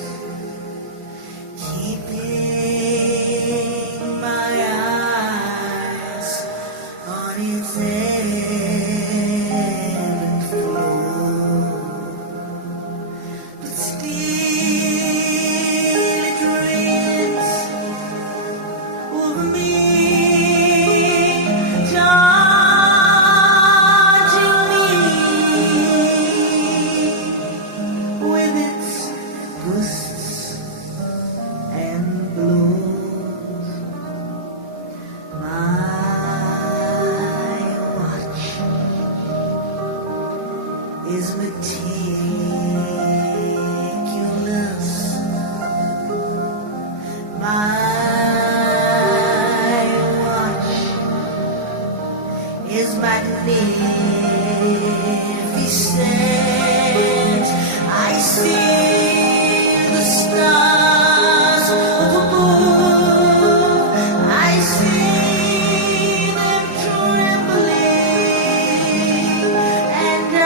keeping my eyes on its ebb and flow, but still it reigns over me, charging me with its gusts and blows. My watch is meticulous. My watch is magnificent. I see the stars of above. I see them trembling, and I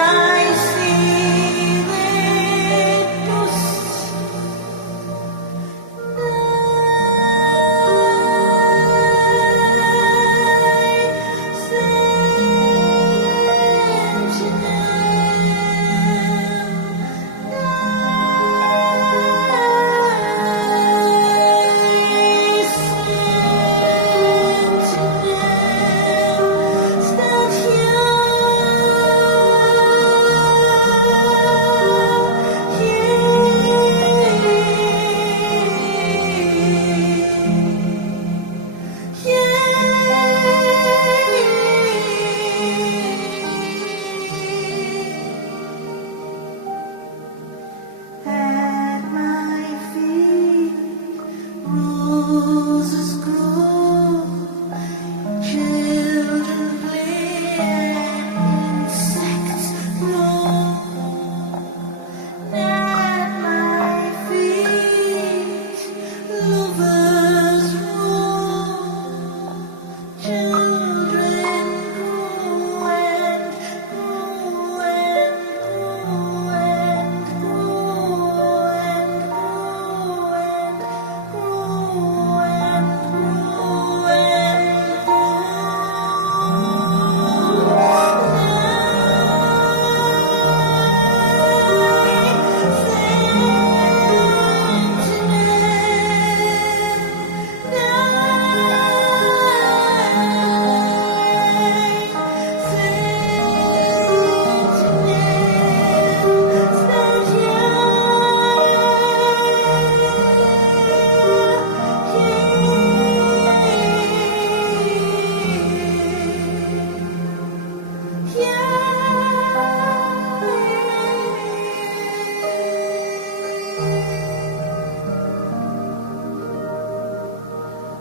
see their dust. At my feet, roses grow, children play and insects roam. At my feet, lovers roam, children grow and grow and grow and grow and grow and grow and grow and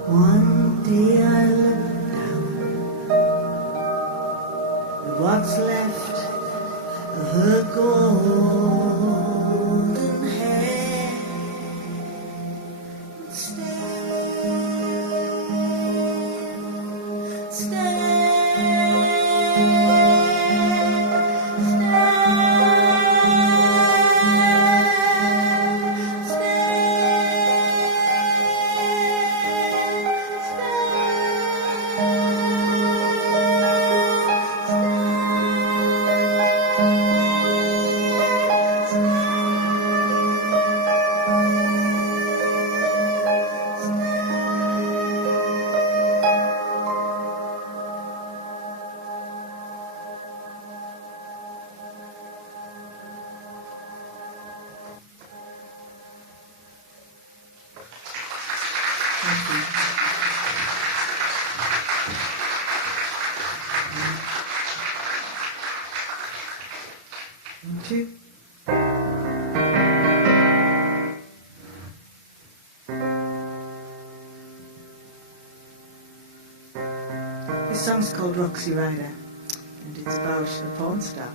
One day I look down at what's left of her golden hair, and One, two. This song's called Roxy Rider, and it's about a porn star.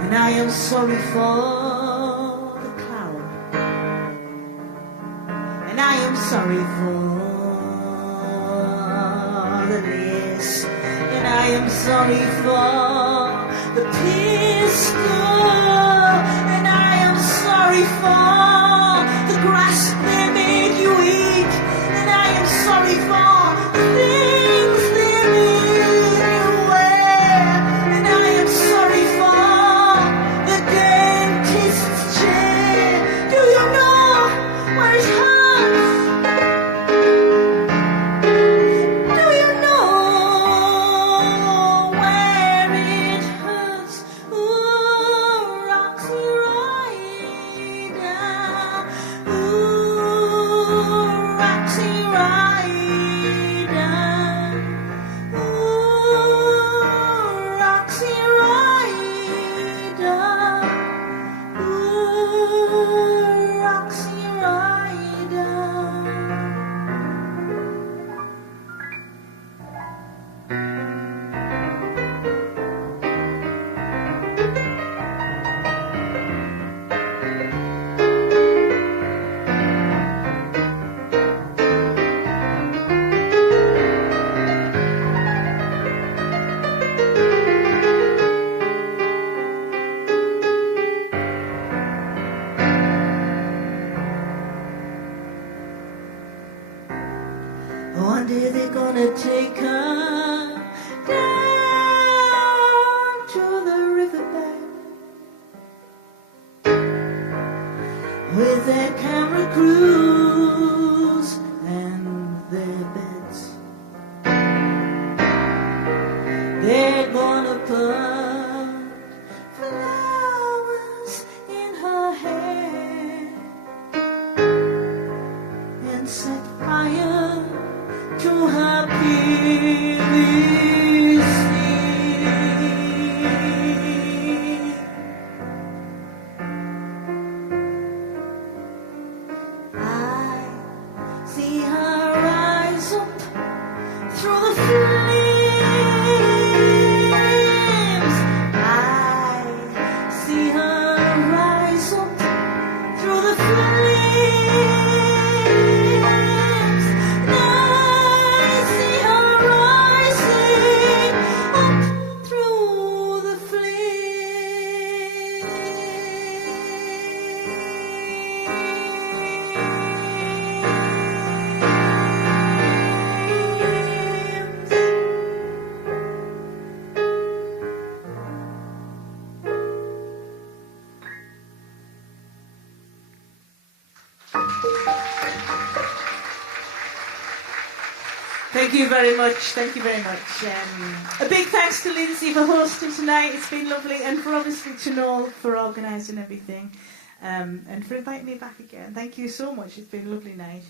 And I am sorry for the cloud, and I am sorry for the lace, and I am sorry for the pistol, and I am sorry for the grass they made you eat, and I am sorry for the things they made you wear, and I am sorry for the dentist's chair. Do you know where it hurts? Do you know where it hurts? Ooh, Roxy Rider. Ooh, Roxy Rider. Ooh, Roxy Rider. Ooh, Roxy Rider. One day they're gonna take her down to the riverbank with their camera crews and their beds. They're gonna put flowers in her hair and set fire to her PVC. I see her rise up through the flames Thank you very much. Thank you very much. A big thanks to Lyndsey for hosting tonight. It's been lovely, and for obviously to Noel for organising everything, and for inviting me back again. Thank you so much. It's been a lovely night.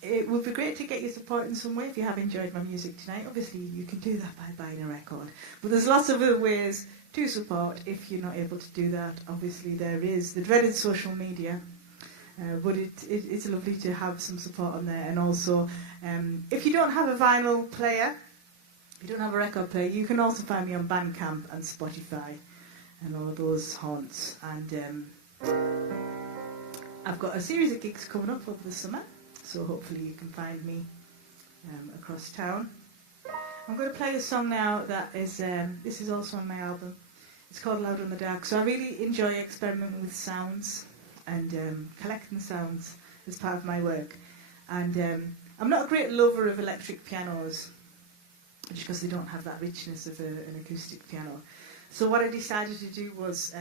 It would be great to get your support in some way if you have enjoyed my music tonight. Obviously, you can do that by buying a record, but there's lots of other ways to support if you're not able to do that. Obviously, there is the dreaded social media. But it's lovely to have some support on there. And also, if you don't have a vinyl player, if you don't have a record player, you can also find me on Bandcamp and Spotify and all of those haunts. And I've got a series of gigs coming up over the summer, so hopefully you can find me across town. I'm going to play a song now that is, this is also on my album. It's called Louder in the Dark. So I really enjoy experimenting with sounds and collecting sounds as part of my work. And I'm not a great lover of electric pianos, just because they don't have that richness of an acoustic piano. So what I decided to do was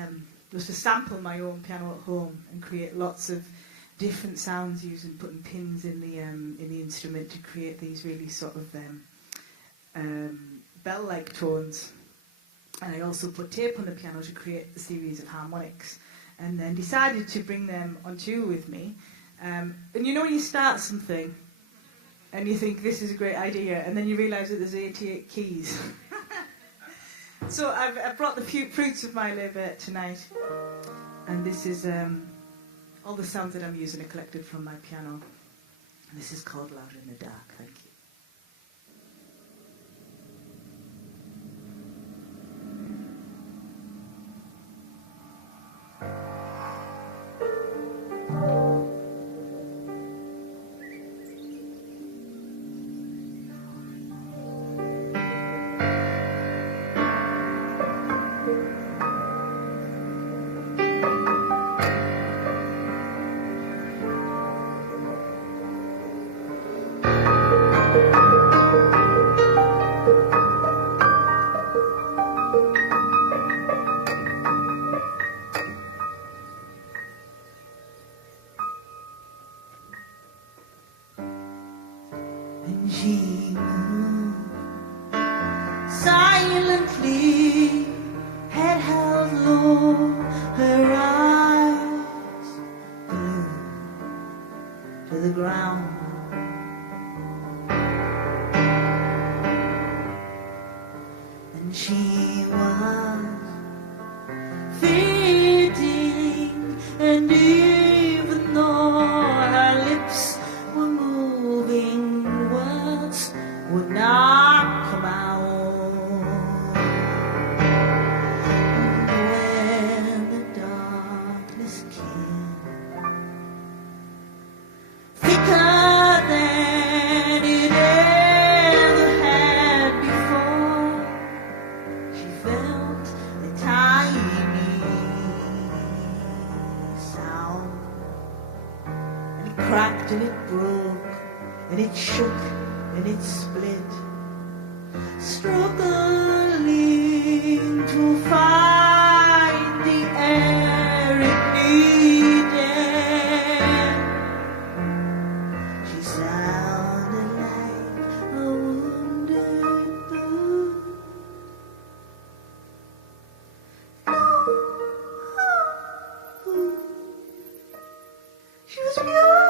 to sample my own piano at home and create lots of different sounds using putting pins in the instrument to create these really sort of bell-like tones. And I also put tape on the piano to create a series of harmonics, and then decided to bring them on tour with me. And you know when you start something and you think this is a great idea, and then you realise that there's 88 keys. So I've brought the fruits of my labour tonight, and this is all the sounds that I'm using are collected from my piano. And this is called Louder in the Dark. Thank you. She was beautiful.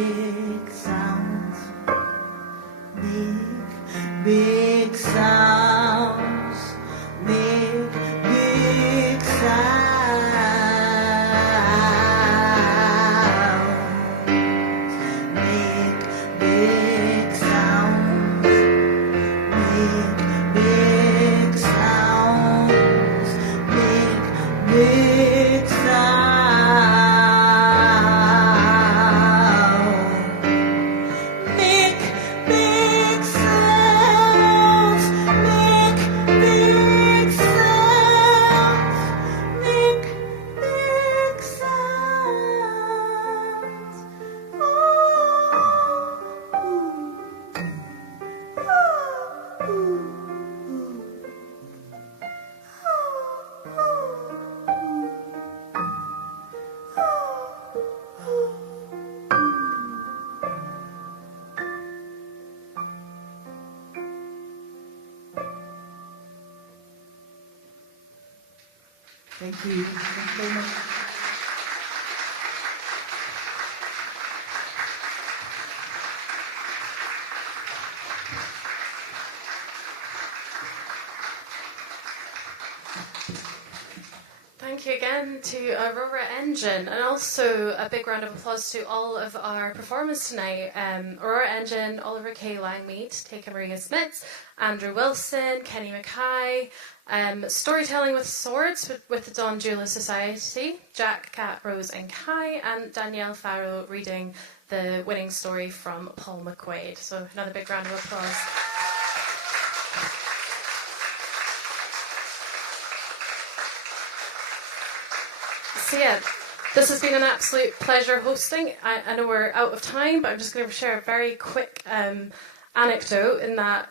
big sounds. Make big sounds. Make big sounds. Make big sounds. Make big sounds. Make big sounds. Make big sounds. Make big sounds. Make big sounds. Oh, ooh, ooh, ooh. Thank you. Thank you very much. Thank you again to Aurora Engine, and also a big round of applause to all of our performers tonight. Aurora Engine, Oliver K. Langmead, Teika Marija Smits, Andrew Wilson, Kenny MacKay, Storytelling with Swords with the Dawn Duellists Society, Jack, Kat, Rose and Kai, and Danielle Farrow reading the winning story from Paul McQuaid. So another big round of applause. So yeah, this has been an absolute pleasure hosting. I know we're out of time, but I'm just going to share a very quick anecdote in that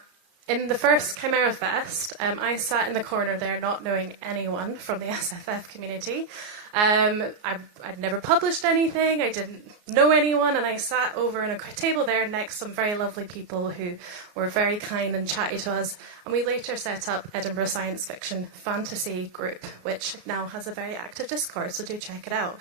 in the first Cymera Fest, I sat in the corner there not knowing anyone from the SFF community. I'd never published anything, I didn't know anyone, and I sat over in a table there next to some very lovely people who were very kind and chatty to us, and we later set up Edinburgh Science Fiction Fantasy Group, which now has a very active Discord, so do check it out.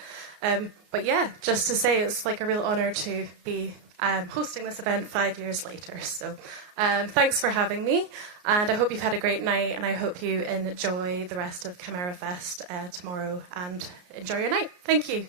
But yeah, just to say it's like a real honour to be hosting this event 5 years later. So thanks for having me, and I hope you've had a great night, and I hope you enjoy the rest of Cymera Fest tomorrow, and enjoy your night. Thank you.